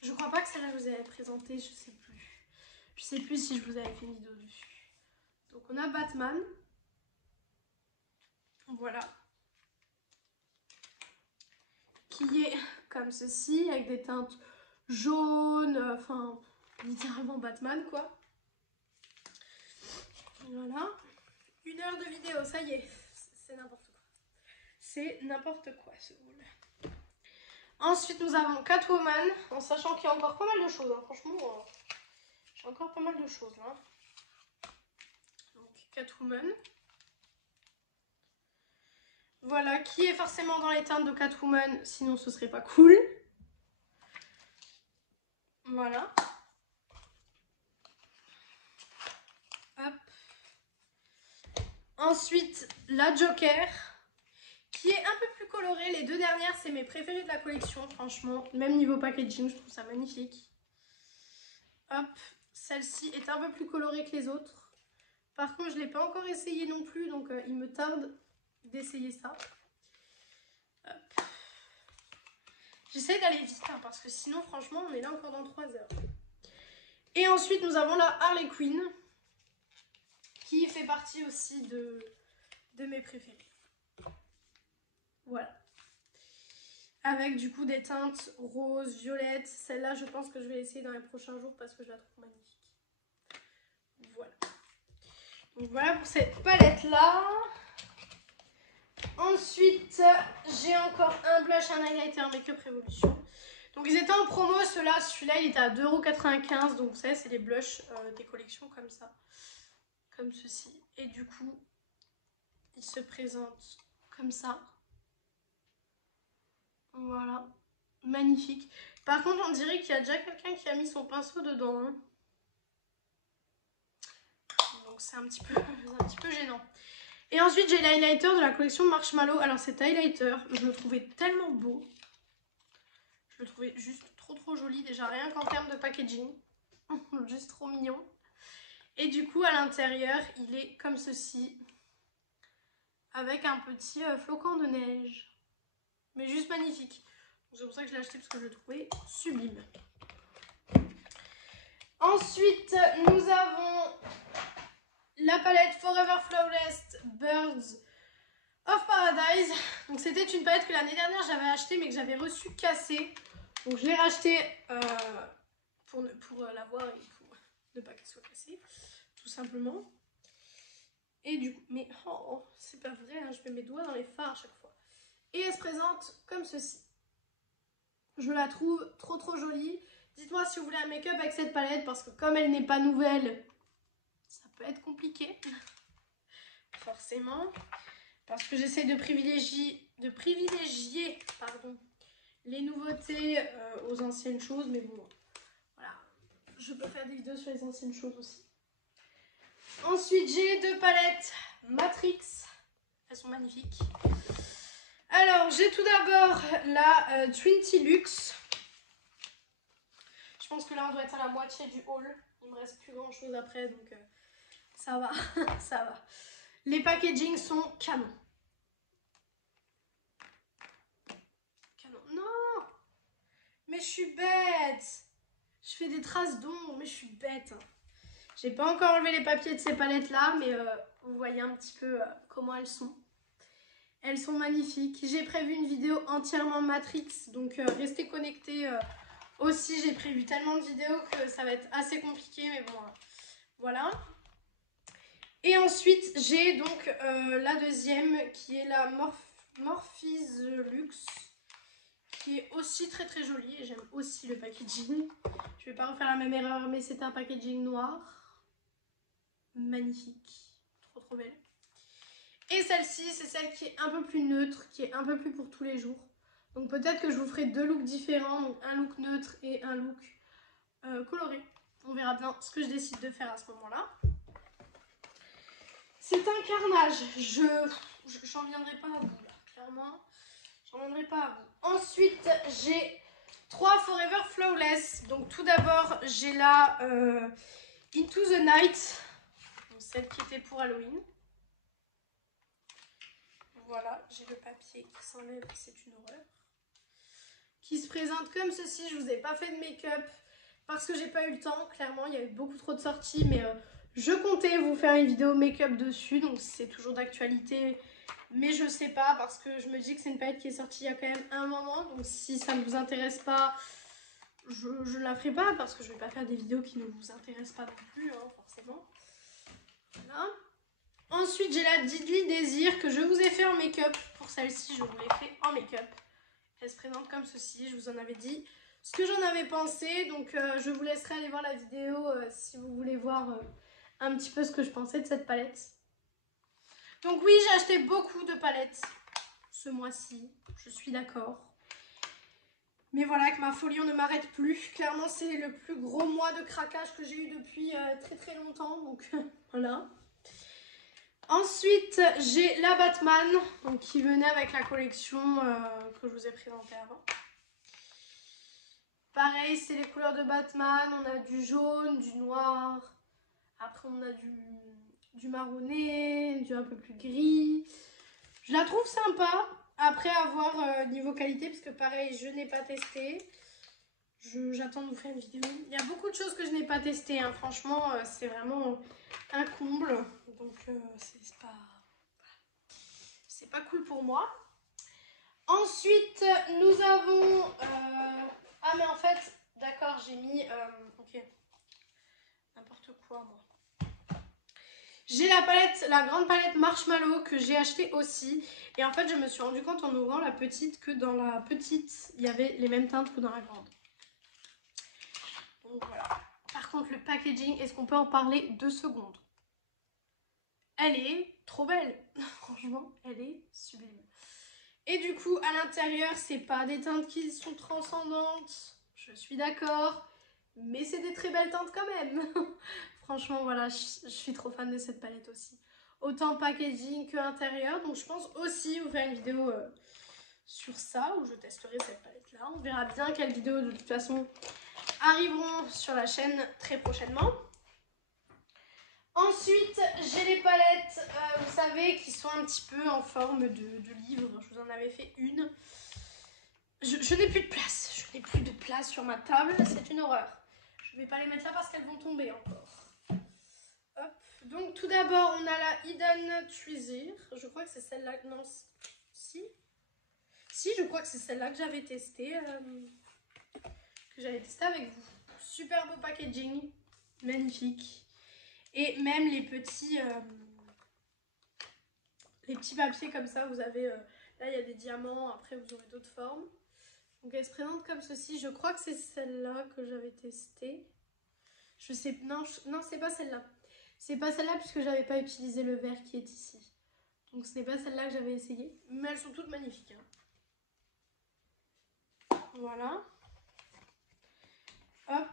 Je crois pas que celle-là, je vous avais présentée, je sais plus. Je sais plus si je vous avais fait une vidéo dessus. Donc on a Batman. Voilà. Qui est comme ceci, avec des teintes jaunes, enfin, littéralement Batman, quoi. Voilà. 1 heure de vidéo, ça y est, c'est n'importe quoi. C'est n'importe quoi, ce haul. Ensuite, nous avons Catwoman, en sachant qu'il y a encore pas mal de choses, hein. Franchement, j'ai encore pas mal de choses, là. Donc, Catwoman. Voilà, qui est forcément dans les teintes de Catwoman, sinon ce serait pas cool. Voilà. Hop. Ensuite, la Joker, qui est un peu plus colorée. Les deux dernières, c'est mes préférées de la collection, franchement. Même niveau packaging, je trouve ça magnifique. Hop, celle-ci est un peu plus colorée que les autres. Par contre, je ne l'ai pas encore essayé non plus, donc il me tarde d'essayer ça. Hop. J'essaie d'aller vite, hein, parce que sinon, franchement, on est là encore dans 3 heures. Et ensuite, nous avons la Harley Quinn, qui fait partie aussi de mes préférées. Voilà. Avec du coup des teintes roses, violettes. Celle-là, je pense que je vais essayer dans les prochains jours parce que je la trouve magnifique. Voilà. Donc voilà pour cette palette-là. Ensuite, j'ai encore un blush, un highlighter Make-up Revolution. Donc ils étaient en promo, ceux-là. Celui-là, il était à 2,95 €. Donc vous savez, c'est les blushs des collections comme ça. Comme ceci. Et du coup, il se présente comme ça. Voilà. Magnifique. Par contre, on dirait qu'il y a déjà quelqu'un qui a mis son pinceau dedans. Hein. Donc c'est un petit peu gênant. Et ensuite, j'ai l'highlighter de la collection Marshmallow. Alors cet highlighter, je le trouvais tellement beau. Je le trouvais juste trop joli. Déjà rien qu'en termes de packaging. Juste trop mignon. Et du coup, à l'intérieur, il est comme ceci. Avec un petit flocon de neige. Mais juste magnifique. C'est pour ça que je l'ai acheté parce que je le trouvais sublime. Ensuite, nous avons la palette Forever Flawless Birds of Paradise. Donc c'était une palette que l'année dernière j'avais achetée mais que j'avais reçue cassée. Donc je l'ai rachetée pour l'avoir et pour ne pas qu'elle soit cassée. Tout simplement. Et du coup, mais oh, c'est pas vrai, hein, je mets mes doigts dans les fards à chaque fois. Et elle se présente comme ceci. Je la trouve trop jolie. Dites-moi si vous voulez un make-up avec cette palette parce que comme elle n'est pas nouvelle, ça peut être compliqué. Forcément. Parce que j'essaie de privilégier les nouveautés aux anciennes choses. Mais bon, voilà. Je peux faire des vidéos sur les anciennes choses aussi. Ensuite, j'ai 2 palettes Matrix. Elles sont magnifiques. Alors, j'ai tout d'abord la Trinity Luxe. Je pense que là, on doit être à la moitié du haul. Il me reste plus grand chose après, donc ça va, ça va. Les packagings sont canons. Canon. Non! Mais je suis bête! Je fais des traces d'ombre, mais je suis bête. J'ai pas encore enlevé les papiers de ces palettes-là, mais vous voyez un petit peu comment elles sont. Elles sont magnifiques. J'ai prévu une vidéo entièrement Matrix, donc restez connectés. Aussi, j'ai prévu tellement de vidéos que ça va être assez compliqué, mais bon, voilà. Et ensuite, j'ai donc la deuxième qui est la Morphe's Luxe, qui est aussi très jolie et j'aime aussi le packaging. Je vais pas refaire la même erreur, mais c'est un packaging noir. Magnifique, trop belle. Et celle-ci, c'est celle qui est un peu plus neutre, qui est un peu plus pour tous les jours. Donc peut-être que je vous ferai 2 looks différents, donc un look neutre et un look coloré. On verra bien ce que je décide de faire à ce moment-là. C'est un carnage. J'en viendrai pas à bout là, clairement. j'en donnerai pas à vous. Ensuite, j'ai 3 Forever Flawless. Donc tout d'abord, j'ai la Into the Night, donc celle qui était pour Halloween. Voilà, j'ai le papier qui s'enlève, c'est une horreur. Qui se présente comme ceci. Je vous ai pas fait de make-up parce que j'ai pas eu le temps. Clairement, il y a eu beaucoup trop de sorties, mais je comptais vous faire une vidéo make-up dessus, donc c'est toujours d'actualité. Mais je sais pas parce que je me dis que c'est une palette qui est sortie il y a quand même un moment. Donc si ça ne vous intéresse pas, je ne la ferai pas parce que je vais pas faire des vidéos qui ne vous intéressent pas non plus, hein, forcément. Voilà. Ensuite, j'ai la Deadly Desire que je vous ai fait en make-up. Pour celle-ci, je vous l'ai fait en make-up. Elle se présente comme ceci. Je vous en avais dit ce que j'en avais pensé. Donc, je vous laisserai aller voir la vidéo si vous voulez voir un petit peu ce que je pensais de cette palette. Donc oui, j'ai acheté beaucoup de palettes ce mois-ci. Je suis d'accord. Mais voilà, que ma folie, on ne m'arrête plus. Clairement, c'est le plus gros mois de craquage que j'ai eu depuis très très longtemps. Donc voilà. Ensuite, j'ai la Batman, donc, qui venait avec la collection que je vous ai présentée avant. Pareil, c'est les couleurs de Batman. On a du jaune, du noir. Après, on a du marronné, du un peu plus gris. Je la trouve sympa. Après, à voir niveau qualité, parce que pareil, je n'ai pas testé. J'attends de vous faire une vidéo. Il y a beaucoup de choses que je n'ai pas testées. Hein. Franchement, c'est vraiment un comble. Donc, c'est pas cool pour moi. Ensuite, nous avons... Ah, mais en fait, d'accord, j'ai mis... Ok, n'importe quoi, moi. J'ai la palette, la grande palette Marshmallow que j'ai achetée aussi. Et en fait, je me suis rendu compte en ouvrant la petite que dans la petite, il y avait les mêmes teintes que dans la grande. Donc voilà. Par contre, le packaging, est-ce qu'on peut en parler 2 secondes? Elle est trop belle. Franchement, elle est sublime. Et du coup, à l'intérieur, c'est pas des teintes qui sont transcendantes. Je suis d'accord. Mais c'est des très belles teintes quand même. Franchement, voilà, je suis trop fan de cette palette aussi. Autant packaging que intérieur. Donc, je pense aussi vous faire une vidéo sur ça, où je testerai cette palette-là. On verra bien quelles vidéos, de toute façon, arriveront sur la chaîne très prochainement. Ensuite, j'ai les palettes, vous savez, qui sont un petit peu en forme de livre. Je vous en avais fait une. Je n'ai plus de place. Je n'ai plus de place sur ma table. C'est une horreur. Je ne vais pas les mettre là parce qu'elles vont tomber encore. Hop. Donc, tout d'abord, on a la Hidden Treasure. Je crois que c'est celle-là. Non, si. Si, je crois que c'est celle-là que j'avais testée. Avec vous. Super beau packaging. Magnifique. Et même les petits papiers comme ça, vous avez, là il y a des diamants, après vous aurez d'autres formes. Donc elle se présente comme ceci, je crois que c'est celle-là que j'avais testée. Je sais, non c'est pas celle-là. C'est pas celle-là puisque j'avais pas utilisé le verre qui est ici. Donc ce n'est pas celle-là que j'avais essayé, mais elles sont toutes magnifiques. Hein. Voilà. Hop.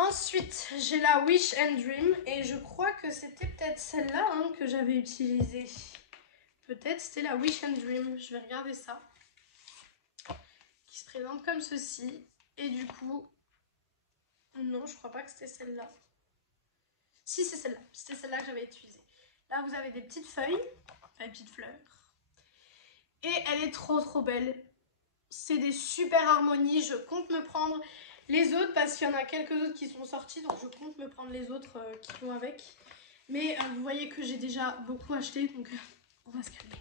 Ensuite, j'ai la Wish and Dream et je crois que c'était peut-être celle-là hein, que j'avais utilisée. Peut-être c'était la Wish and Dream, je vais regarder ça. Qui se présente comme ceci. Et du coup, non, je crois pas que c'était celle-là. Si, c'est celle-là. C'était celle-là que j'avais utilisée. Là, vous avez des petites feuilles, enfin des petites fleurs. Et elle est trop trop belle. C'est des super harmonies. Je compte me prendre les autres parce qu'il y en a quelques autres qui sont sortis. Donc je compte me prendre les autres qui vont avec. Mais vous voyez que j'ai déjà beaucoup acheté. Donc on va se calmer.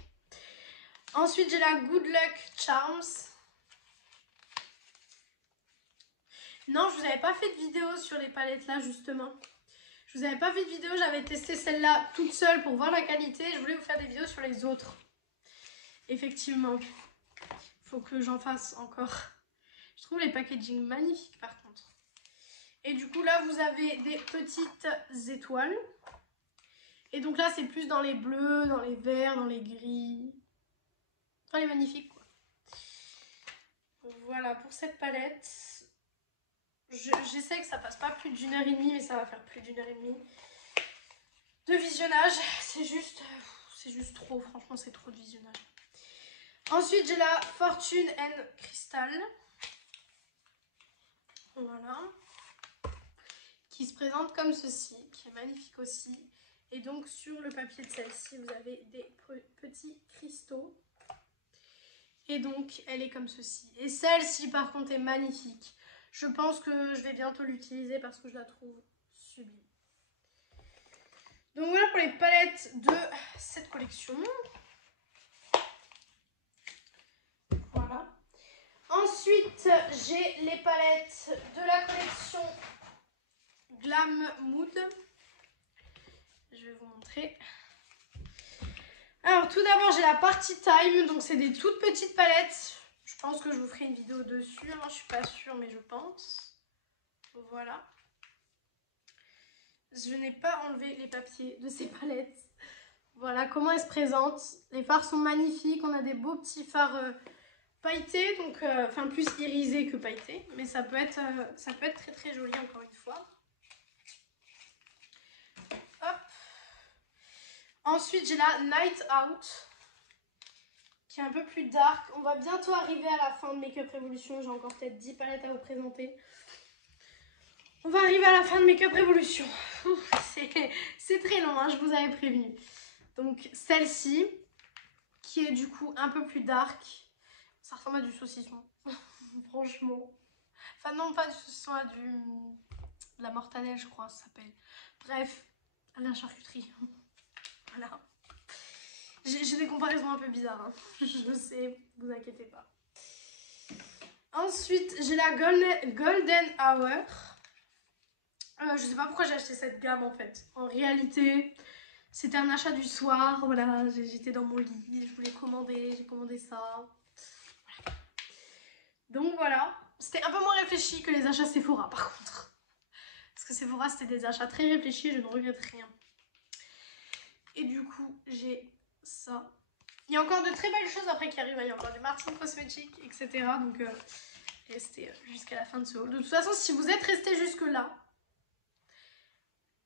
Ensuite j'ai la Good Luck Charms. Non, je vous avais pas fait de vidéo sur les palettes là justement. Je vous avais pas fait de vidéo. J'avais testé celle-là toute seule pour voir la qualité. Je voulais vous faire des vidéos sur les autres. Effectivement. Faut que j'en fasse encore. Je trouve les packaging magnifiques par contre. Et du coup là vous avez des petites étoiles. Et donc là c'est plus dans les bleus, dans les verts, dans les gris. Enfin, elle est magnifique quoi. Voilà pour cette palette. J'essaie que ça passe pas plus d'1h30 mais ça va faire plus d'1h30 de visionnage. C'est juste trop, franchement c'est trop de visionnage. Ensuite, j'ai la Fortune and Crystal. Voilà. Qui se présente comme ceci, qui est magnifique aussi. Et donc, sur le papier de celle-ci, vous avez des petits cristaux. Et donc, elle est comme ceci. Et celle-ci, par contre, est magnifique. Je pense que je vais bientôt l'utiliser parce que je la trouve sublime. Donc, voilà pour les palettes de cette collection. Voilà. Ensuite, j'ai les palettes de la collection Glam Mood. Je vais vous montrer. Alors, tout d'abord, j'ai la Party Time. Donc, c'est des toutes petites palettes. Je pense que je vous ferai une vidéo dessus. Hein. Je suis pas sûre, mais je pense. Voilà. Je n'ai pas enlevé les papiers de ces palettes. Voilà comment elles se présentent. Les fards sont magnifiques. On a des beaux petits fards pailletés. Donc, enfin, plus irisés que pailletés. Mais ça peut être très très joli encore une fois. Hop. Ensuite, j'ai la Night Out, qui est un peu plus dark. On va bientôt arriver à la fin de Make Up Revolution. J'ai encore peut-être 10 palettes à vous présenter. On va arriver à la fin de Make Up Revolution. C'est très long, hein, je vous avais prévenu. Donc, celle-ci, qui est du coup un peu plus dark. Ça ressemble à du saucisson, franchement. Enfin, non, pas du saucisson, à de la mortadelle, je crois, ça s'appelle. Bref, à la charcuterie. Voilà. J'ai des comparaisons un peu bizarres, hein. Je sais, vous inquiétez pas. Ensuite, j'ai la Golden Hour. Je sais pas pourquoi j'ai acheté cette gamme en fait. En réalité, c'était un achat du soir. Voilà, j'étais dans mon lit, je voulais commander, j'ai commandé ça. Voilà. Donc voilà, c'était un peu moins réfléchi que les achats Sephora par contre. Parce que Sephora, c'était des achats très réfléchis, je ne regrette rien. Et du coup, j'ai ça. Il y a encore de très belles choses après qui arrivent. Il y a encore du Martin Cosmetics, etc. Donc, restez jusqu'à la fin de ce haul. De toute façon, si vous êtes resté jusque-là,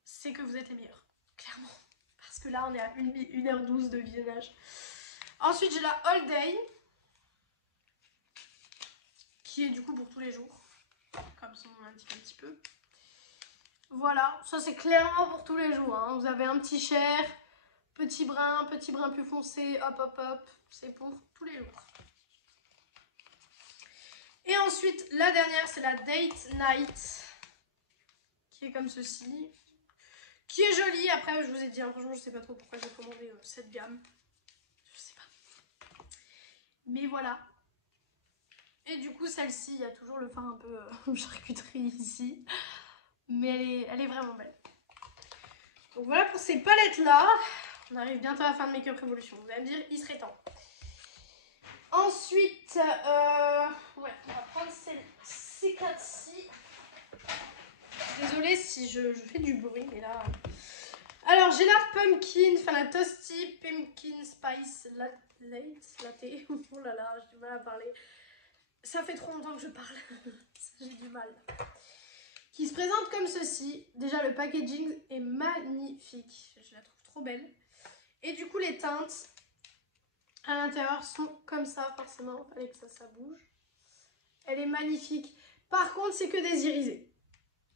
c'est que vous êtes les meilleurs. Clairement. Parce que là, on est à 1h12 de visionnage. Ensuite, j'ai la All Day. Qui est du coup pour tous les jours. Comme son nom l'indique un petit peu. Voilà. Ça, c'est clairement pour tous les jours. Hein. Vous avez un petit chair. Petit brun plus foncé, hop hop hop, c'est pour tous les jours. Et ensuite, la dernière, c'est la Date Night, qui est comme ceci, qui est jolie. Après, je vous ai dit, hein, franchement, je sais pas trop pourquoi j'ai commandé cette gamme, je sais pas. Mais voilà. Et du coup, celle-ci, il y a toujours le fard un peu charcuterie ici, mais elle est vraiment belle. Donc voilà pour ces palettes-là. On arrive bientôt à la fin de Make Up Revolution. Vous allez me dire, il serait temps. Ensuite, ouais, on va prendre ces quatre-ci. Désolée si je fais du bruit, mais là... Alors, j'ai la Pumpkin, enfin la Toasty Pumpkin Spice Latte. Oh là là, j'ai du mal à parler. Ça fait trop longtemps que je parle. J'ai du mal. Qui se présente comme ceci. Déjà, le packaging est magnifique. Je la trouve trop belle. Et du coup, les teintes à l'intérieur sont comme ça, forcément. Il fallait que ça bouge. Elle est magnifique. Par contre, c'est que des irisés.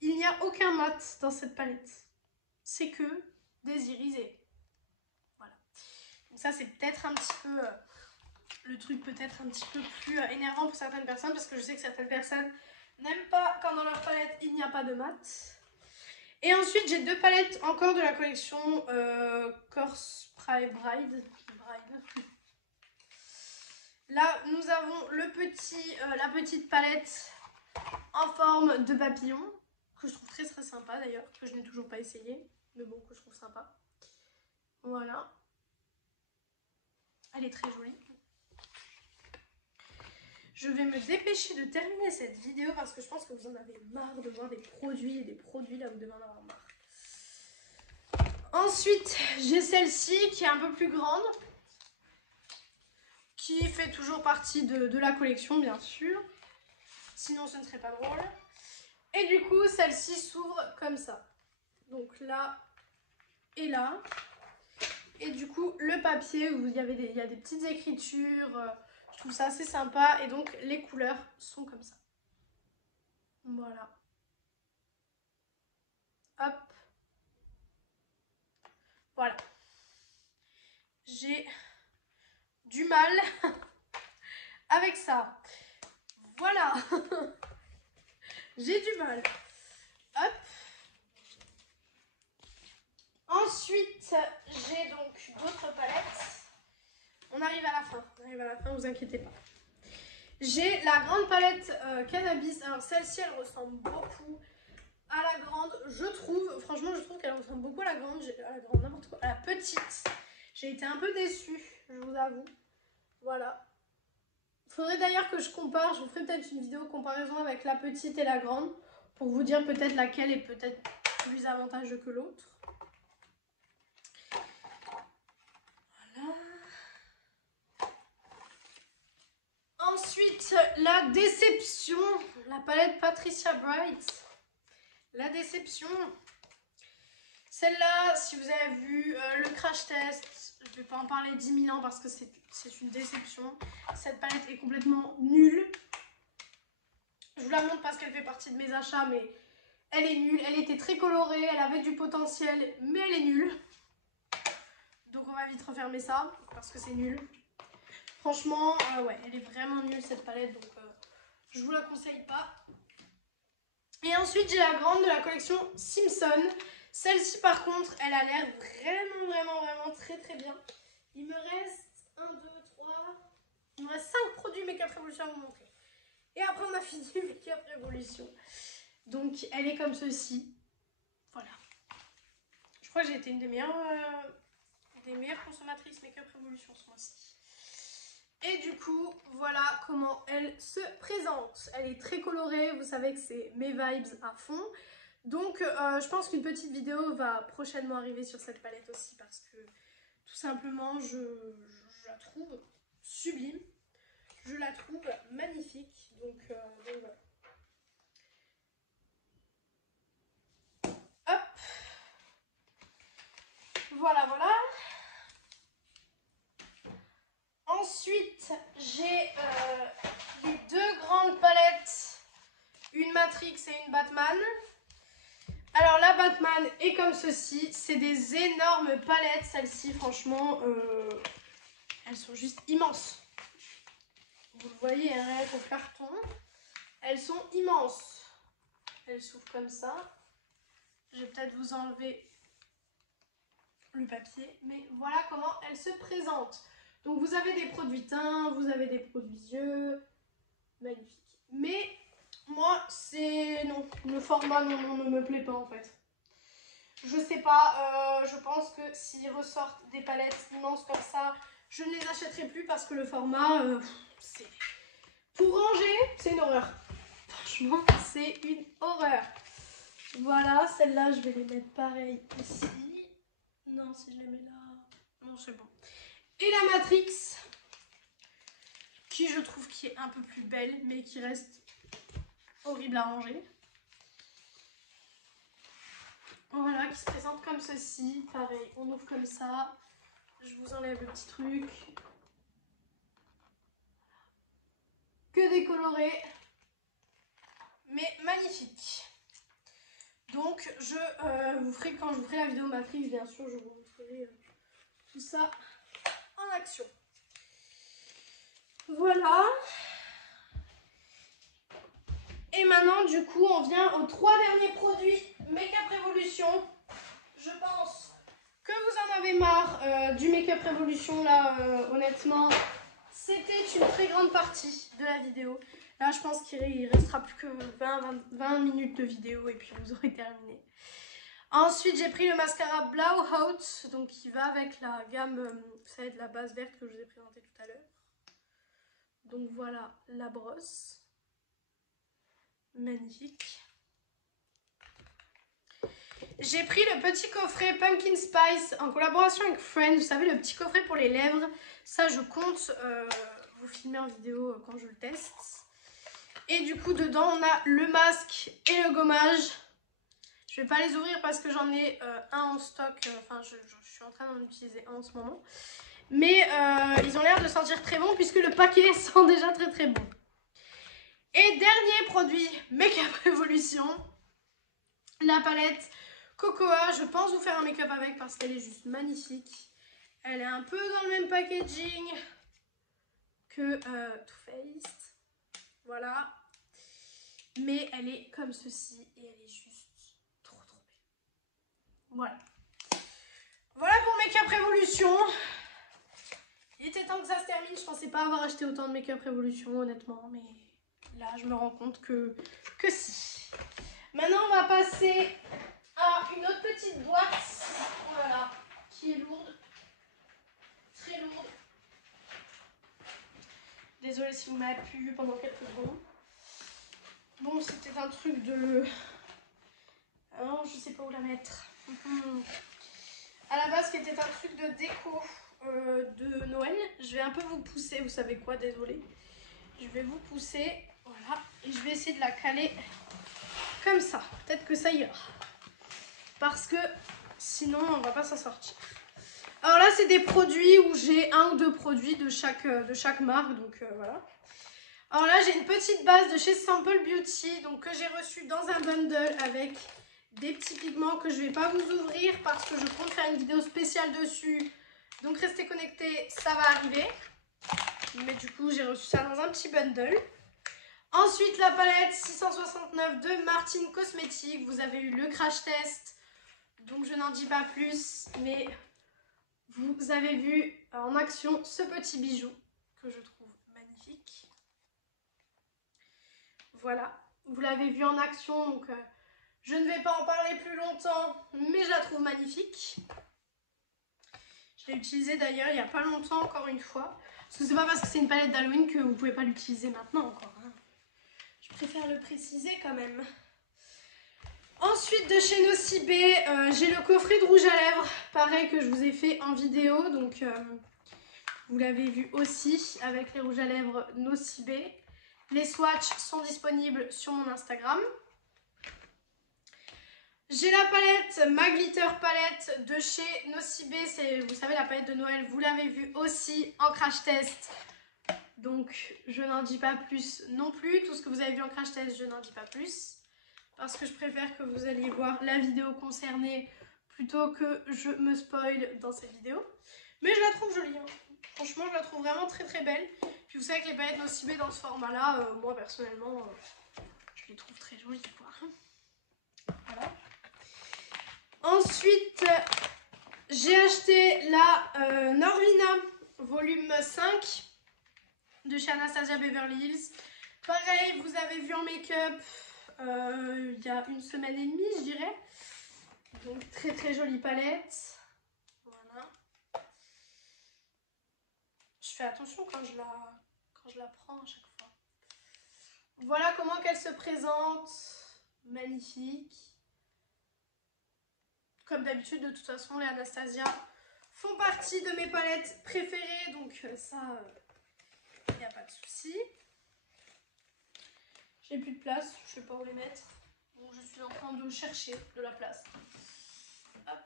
Il n'y a aucun mat dans cette palette. C'est que des irisés. Voilà. Donc ça, c'est peut-être un petit peu... le truc peut-être un petit peu plus énervant pour certaines personnes. Parce que je sais que certaines personnes n'aiment pas quand dans leur palette, il n'y a pas de mat. Et ensuite, j'ai deux palettes encore de la collection Corse Bride. Là, nous avons la petite palette en forme de papillon, que je trouve très très sympa d'ailleurs, que je n'ai toujours pas essayé, mais bon, que je trouve sympa. Voilà. Elle est très jolie. Je vais me dépêcher de terminer cette vidéo parce que je pense que vous en avez marre de voir des produits et des produits, là vous devez en avoir marre. Ensuite, j'ai celle-ci qui est un peu plus grande, qui fait toujours partie de la collection bien sûr, sinon ce ne serait pas drôle. Et du coup, celle-ci s'ouvre comme ça. Donc là et là. Et du coup, le papier, il y a des petites écritures Je trouve ça assez sympa et donc les couleurs sont comme ça. Voilà. Hop. Voilà. J'ai du mal avec ça. Voilà. J'ai du mal. Hop. Ensuite, j'ai donc d'autres palettes. On arrive à la fin, vous inquiétez pas. J'ai la grande palette cannabis. Alors celle-ci, elle ressemble beaucoup à la grande. Franchement, je trouve qu'elle ressemble beaucoup à la grande. N'importe quoi. À la petite. J'ai été un peu déçue, je vous avoue. Voilà. Faudrait d'ailleurs que je compare. Je vous ferai peut-être une vidéo comparaison avec la petite et la grande. Pour vous dire peut-être laquelle est peut-être plus avantageuse que l'autre. Ensuite, la déception, la palette Patricia Bright. La déception. Celle-là, si vous avez vu le crash test, je ne vais pas en parler 10 000 ans parce que c'est une déception. Cette palette est complètement nulle. Je vous la montre parce qu'elle fait partie de mes achats, mais elle est nulle. Elle était très colorée, elle avait du potentiel, mais elle est nulle. Donc on va vite refermer ça parce que c'est nul. Franchement, ouais, elle est vraiment nulle cette palette, donc je vous la conseille pas. Et ensuite, j'ai la grande de la collection Simpson. Celle-ci, par contre, elle a l'air vraiment très bien. Il me reste 1, 2, 3... Il me reste 5 produits Make-up Revolution à vous montrer. Et après, on a fini Make-up Revolution. Donc, elle est comme ceci. Voilà. Je crois que j'ai été une des meilleures consommatrices Make-up Revolution ce mois-ci. Et du coup, voilà comment elle se présente. Elle est très colorée, vous savez que c'est mes vibes à fond. Donc je pense qu'une petite vidéo va prochainement arriver sur cette palette aussi parce que tout simplement je la trouve sublime. Je la trouve magnifique. Donc voilà. Hop. Voilà. Ensuite, j'ai les deux grandes palettes, une Matrix et une Batman. Alors la Batman est comme ceci, c'est des énormes palettes, celles-ci franchement, elles sont juste immenses. Vous le voyez, hein, au carton, elles sont immenses. Elles s'ouvrent comme ça. Je vais peut-être vous enlever le papier, mais voilà comment elles se présentent. Donc vous avez des produits teints, vous avez des produits yeux, magnifique. Mais moi, non, le format non, ne me plaît pas en fait. Je sais pas, je pense que s'ils ressortent des palettes immenses comme ça, je ne les achèterai plus parce que le format, c'est... Pour ranger, c'est une horreur. Franchement, c'est une horreur. Voilà, celle-là, je vais les mettre pareil ici. Non, si je les mets là... Non, c'est bon. Et la Matrix, qui je trouve qui est un peu plus belle, mais qui reste horrible à ranger. Voilà, qui se présente comme ceci. Pareil, on ouvre comme ça. Je vous enlève le petit truc. Que décoloré, mais magnifique. Donc, vous ferai, quand je vous ferai la vidéo Matrix, bien sûr, je vous montrerai tout ça en action. Voilà. Et maintenant, du coup, on vient aux 3 derniers produits Make-up Revolution. Je pense que vous en avez marre du Make-up Revolution, là, honnêtement. C'était une très grande partie de la vidéo. Là, je pense qu'il restera plus que 20 minutes de vidéo et puis vous aurez terminé. Ensuite, j'ai pris le mascara Blauhaut, donc qui va avec la gamme, vous savez, de la base verte que je vous ai présentée tout à l'heure. Donc voilà la brosse. Magnifique. J'ai pris le petit coffret Pumpkin Spice en collaboration avec Friends. Vous savez, le petit coffret pour les lèvres. Ça, je compte vous filmer en vidéo quand je le teste. Et du coup, dedans, on a le masque et le gommage. Je vais pas les ouvrir parce que j'en ai un en stock. Enfin, je suis en train d'en utiliser un en ce moment. Mais ils ont l'air de sentir très bon puisque le paquet sent déjà très très bon. Et dernier produit Make-up Revolution, la palette Cocoa. Je pense vous faire un make-up avec parce qu'elle est juste magnifique. Elle est un peu dans le même packaging que Too Faced. Voilà. Mais elle est comme ceci et elle est juste trop trop belle. Voilà. Voilà pour Make-up Revolution. Il était temps que ça se termine. Je pensais pas avoir acheté autant de Make-up Revolution honnêtement. Mais là je me rends compte que si. Maintenant on va passer à une autre petite boîte. Voilà. Qui est lourde. Très lourde. Désolée si vous m'avez plus vu pendant quelques secondes. Bon, c'était un truc de... Oh, je sais pas où la mettre. À la base, c'était un truc de déco de Noël. Je vais un peu vous pousser, vous savez quoi, désolée. Je vais vous pousser, voilà. Et je vais essayer de la caler comme ça. Peut-être que ça ira. Parce que sinon, on va pas s'en sortir. Alors là, c'est des produits où j'ai un ou deux produits de chaque marque. Donc voilà. Alors là, j'ai une petite base de chez Sample Beauty, donc que j'ai reçue dans un bundle avec des petits pigments que je ne vais pas vous ouvrir parce que je compte faire une vidéo spéciale dessus. Donc restez connectés, ça va arriver. Mais du coup, j'ai reçu ça dans un petit bundle. Ensuite, la palette 669 de Martine Cosmetics. Vous avez eu le crash test, donc je n'en dis pas plus. Mais vous avez vu en action ce petit bijou que je trouve magnifique. Voilà, vous l'avez vu en action, donc je ne vais pas en parler plus longtemps, mais je la trouve magnifique. Je l'ai utilisée d'ailleurs il n'y a pas longtemps, encore une fois. Parce que c'est pas parce que c'est une palette d'Halloween que vous ne pouvez pas l'utiliser maintenant encore. Hein. Je préfère le préciser quand même. Ensuite, de chez Nocibé, j'ai le coffret de rouge à lèvres, pareil que je vous ai fait en vidéo. Donc, vous l'avez vu aussi avec les rouges à lèvres Nocibé. Les swatchs sont disponibles sur mon Instagram. J'ai la palette, ma glitter palette de chez Nocibé. C'est, vous savez, la palette de Noël, vous l'avez vu aussi en crash test. Donc, je n'en dis pas plus non plus. Tout ce que vous avez vu en crash test, je n'en dis pas plus. Parce que je préfère que vous alliez voir la vidéo concernée plutôt que je me spoil dans cette vidéo. Mais je la trouve jolie. Hein. Franchement, je la trouve vraiment très très belle. Puis vous savez que les palettes Nocibé dans ce format-là, moi personnellement, je les trouve très jolies. Quoi. Voilà. Ensuite, j'ai acheté la Norvina volume 5 de chez Anastasia Beverly Hills. Pareil, vous avez vu en make-up il y a une semaine et demie, je dirais. Donc très très jolie palette. Voilà. Je fais attention quand je la prends à chaque fois. Voilà comment qu'elle se présente. Magnifique. Comme d'habitude, de toute façon, les Anastasia font partie de mes palettes préférées. Donc ça, il n'y a pas de souci. J'ai plus de place, je sais pas où les mettre. Donc je suis en train de chercher de la place. Hop.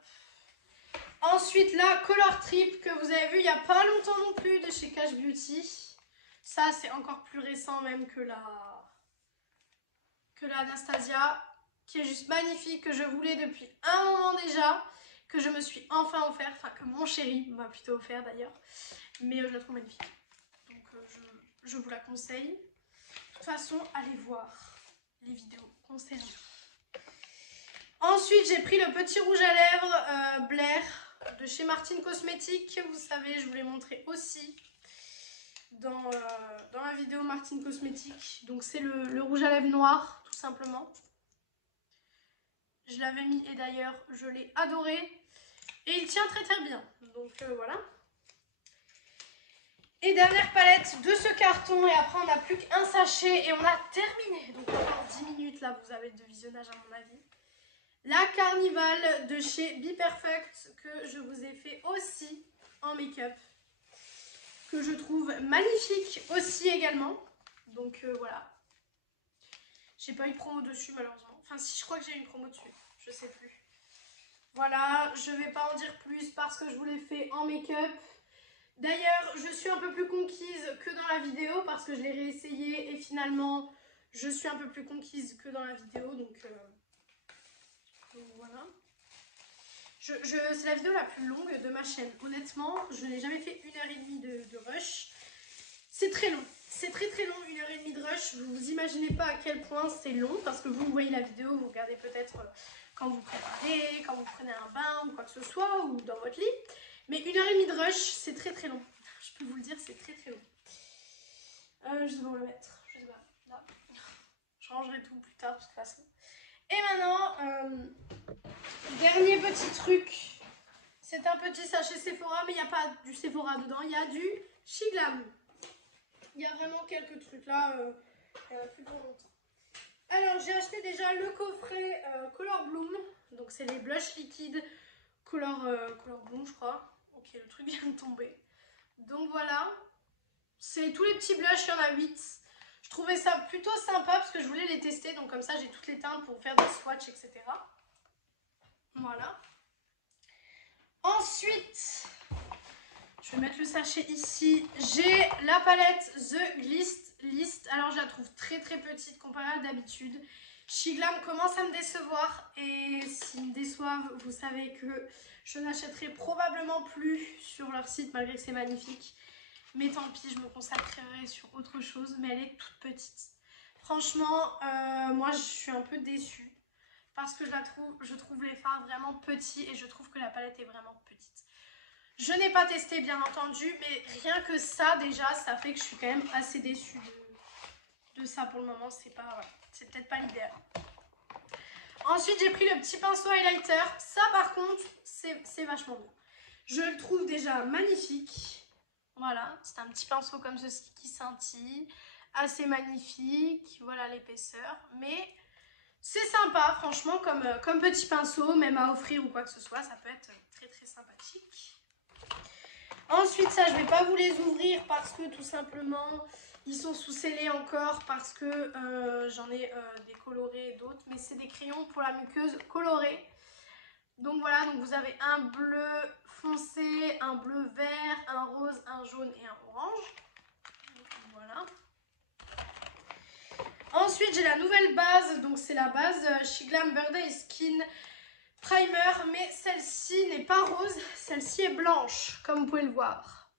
Ensuite, la Color Trip que vous avez vu il n'y a pas longtemps non plus de chez Cash Beauty. Ça, c'est encore plus récent même que la Anastasia, qui est juste magnifique, que je voulais depuis un moment déjà, que je me suis enfin offert, enfin que mon chéri m'a plutôt offert d'ailleurs. Mais je la trouve magnifique. Donc je vous la conseille. De toute façon, allez voir les vidéos concernées. Ensuite, j'ai pris le petit rouge à lèvres Blair de chez Martine Cosmetics. Vous savez, je vous l'ai montré aussi dans la vidéo Martine Cosmetics. Donc c'est le rouge à lèvres noir, tout simplement. Je l'avais mis et d'ailleurs, je l'ai adoré. Et il tient très très bien. Donc voilà. Et dernière palette de ce carton. Et après, on n'a plus qu'un sachet et on a terminé. Donc encore 10 minutes, là, vous avez de visionnage à mon avis. La Carnival de chez Be Perfect que je vous ai fait aussi en make-up. Que je trouve magnifique aussi également. Donc voilà. J'ai pas eu de promo dessus malheureusement. Enfin si, je crois que j'ai eu une promo dessus. Je sais plus. Voilà, je vais pas en dire plus parce que je vous l'ai fait en make-up. D'ailleurs, je suis un peu plus conquise que dans la vidéo parce que je l'ai réessayé et finalement, je suis un peu plus conquise que dans la vidéo. Donc voilà. C'est la vidéo la plus longue de ma chaîne. Honnêtement, je n'ai jamais fait 1h30 de rush. C'est très long. C'est très long, 1h30 de rush. Vous vous imaginez pas à quel point c'est long parce que vous voyez la vidéo, vous regardez peut-être quand vous préparez, quand vous prenez un bain ou quoi que ce soit ou dans votre lit. Mais 1h30 de rush, c'est très long. Je peux vous le dire, c'est très long. Je sais pas où le mettre. Je sais pas. Là. Je rangerai tout plus tard de toute façon. Et maintenant, dernier petit truc. C'est un petit sachet Sephora, mais il n'y a pas du Sephora dedans. Il y a du Shiglam. Il y a vraiment quelques trucs là. Il y en a plus pour longtemps. Alors, j'ai acheté déjà le coffret Color Bloom. Donc, c'est les blushs liquides Color Bloom, je crois. Ok, le truc vient de tomber. Donc, voilà. C'est tous les petits blushs, il y en a 8. Je trouvais ça plutôt sympa parce que je voulais les tester. Donc, comme ça, j'ai toutes les teintes pour faire des swatchs, etc. Voilà. Ensuite, je vais mettre le sachet ici. J'ai la palette The List. Alors, je la trouve très petite comparée à d'habitude. Shiglam commence à me décevoir. Et s'ils me déçoivent, vous savez que je n'achèterai probablement plus sur leur site malgré que c'est magnifique. Mais tant pis, je me consacrerai sur autre chose. Mais elle est toute petite. Franchement, moi, je suis un peu déçue. Parce que je trouve les fards vraiment petits et je trouve que la palette est vraiment petite. Je n'ai pas testé bien entendu, mais rien que ça déjà, ça fait que je suis quand même assez déçue de ça pour le moment. C'est pas, voilà, c'est peut-être pas l'idéal. Ensuite, j'ai pris le petit pinceau highlighter. Ça par contre, c'est vachement bien. Je le trouve déjà magnifique. Voilà, c'est un petit pinceau comme ceci qui scintille. Assez magnifique. Voilà l'épaisseur. Mais c'est sympa, franchement, comme petit pinceau, même à offrir ou quoi que ce soit, ça peut être très sympathique. Ensuite, ça, je ne vais pas vous les ouvrir parce que tout simplement, ils sont sous scellés encore parce que j'en ai des colorés et d'autres, mais c'est des crayons pour la muqueuse colorée. Donc voilà, donc vous avez un bleu foncé, un bleu vert, un rose, un jaune et un orange. Voilà. Ensuite, j'ai la nouvelle base, donc c'est la base Shiglam Birthday Skin Primer, mais celle-ci n'est pas rose, celle-ci est blanche, comme vous pouvez le voir.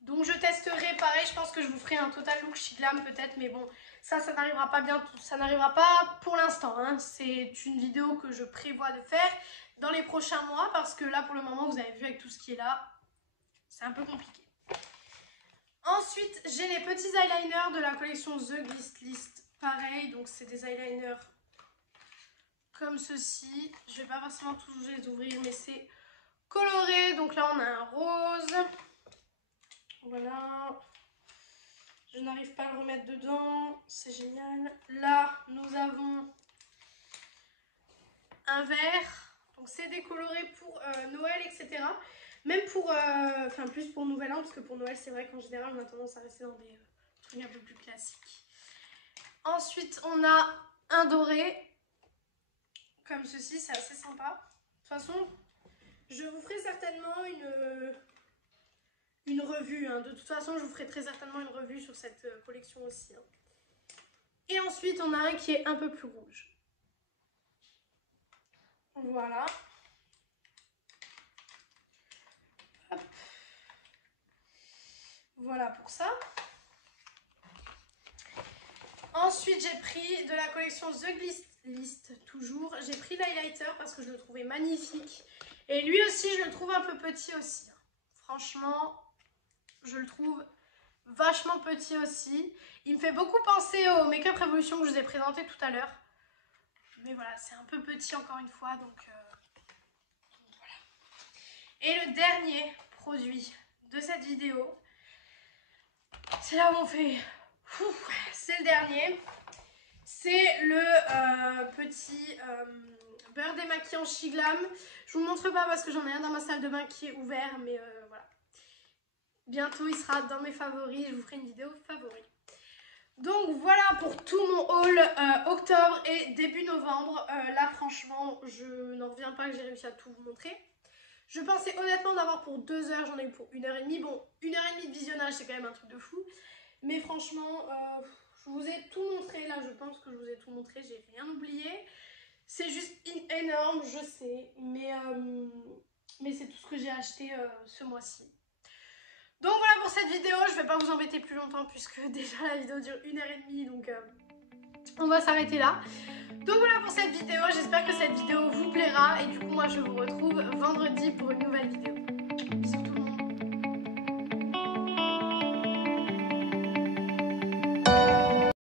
Donc je testerai, pareil, je pense que je vous ferai un total look Shiglam peut-être, mais bon, ça n'arrivera pas bientôt, ça n'arrivera pas pour l'instant, hein. C'est une vidéo que je prévois de faire dans les prochains mois, parce que là, pour le moment, vous avez vu avec tout ce qui est là, c'est un peu compliqué. Ensuite, j'ai les petits eyeliners de la collection The List. Pareil, donc c'est des eyeliners comme ceci. Je vais pas forcément tous les ouvrir, mais c'est coloré. Donc là, on a un rose. Voilà. Je n'arrive pas à le remettre dedans. C'est génial. Là, nous avons un vert. Donc c'est décoloré pour Noël, etc. Même pour, enfin plus pour Nouvel An, parce que pour Noël, c'est vrai qu'en général, on a tendance à rester dans des trucs un peu plus classiques. Ensuite, on a un doré, comme ceci, c'est assez sympa. De toute façon, je vous ferai certainement une revue. Hein. De toute façon, je vous ferai très certainement une revue sur cette collection aussi. Hein. Et ensuite, on a un qui est un peu plus rouge. Voilà. Hop. Voilà pour ça. Ensuite, j'ai pris de la collection The List, toujours. J'ai pris l'highlighter parce que je le trouvais magnifique. Et lui aussi, je le trouve un peu petit aussi. Franchement, je le trouve vachement petit aussi. Il me fait beaucoup penser au Make-up Revolution que je vous ai présenté tout à l'heure. Mais voilà, c'est un peu petit encore une fois, donc voilà. Et le dernier produit de cette vidéo, c'est là où on fait... C'est le dernier. C'est le petit beurre démaquillant Shiglam. Je vous le montre pas parce que j'en ai un dans ma salle de bain qui est ouvert, mais voilà. Bientôt, il sera dans mes favoris. Je vous ferai une vidéo favori. Donc voilà pour tout mon haul octobre et début novembre. Là franchement je n'en reviens pas que j'ai réussi à tout vous montrer. Je pensais honnêtement d'avoir pour 2 heures, j'en ai eu pour 1h30. Bon, 1h30 de visionnage, c'est quand même un truc de fou. Mais franchement, je vous ai tout montré. Là, je pense que je vous ai tout montré. J'ai rien oublié. C'est juste énorme, je sais. Mais c'est tout ce que j'ai acheté ce mois-ci. Donc voilà pour cette vidéo. Je vais pas vous embêter plus longtemps puisque déjà la vidéo dure 1h30. Donc on va s'arrêter là. Donc voilà pour cette vidéo. J'espère que cette vidéo vous plaira. Et du coup, moi, je vous retrouve vendredi pour une nouvelle vidéo.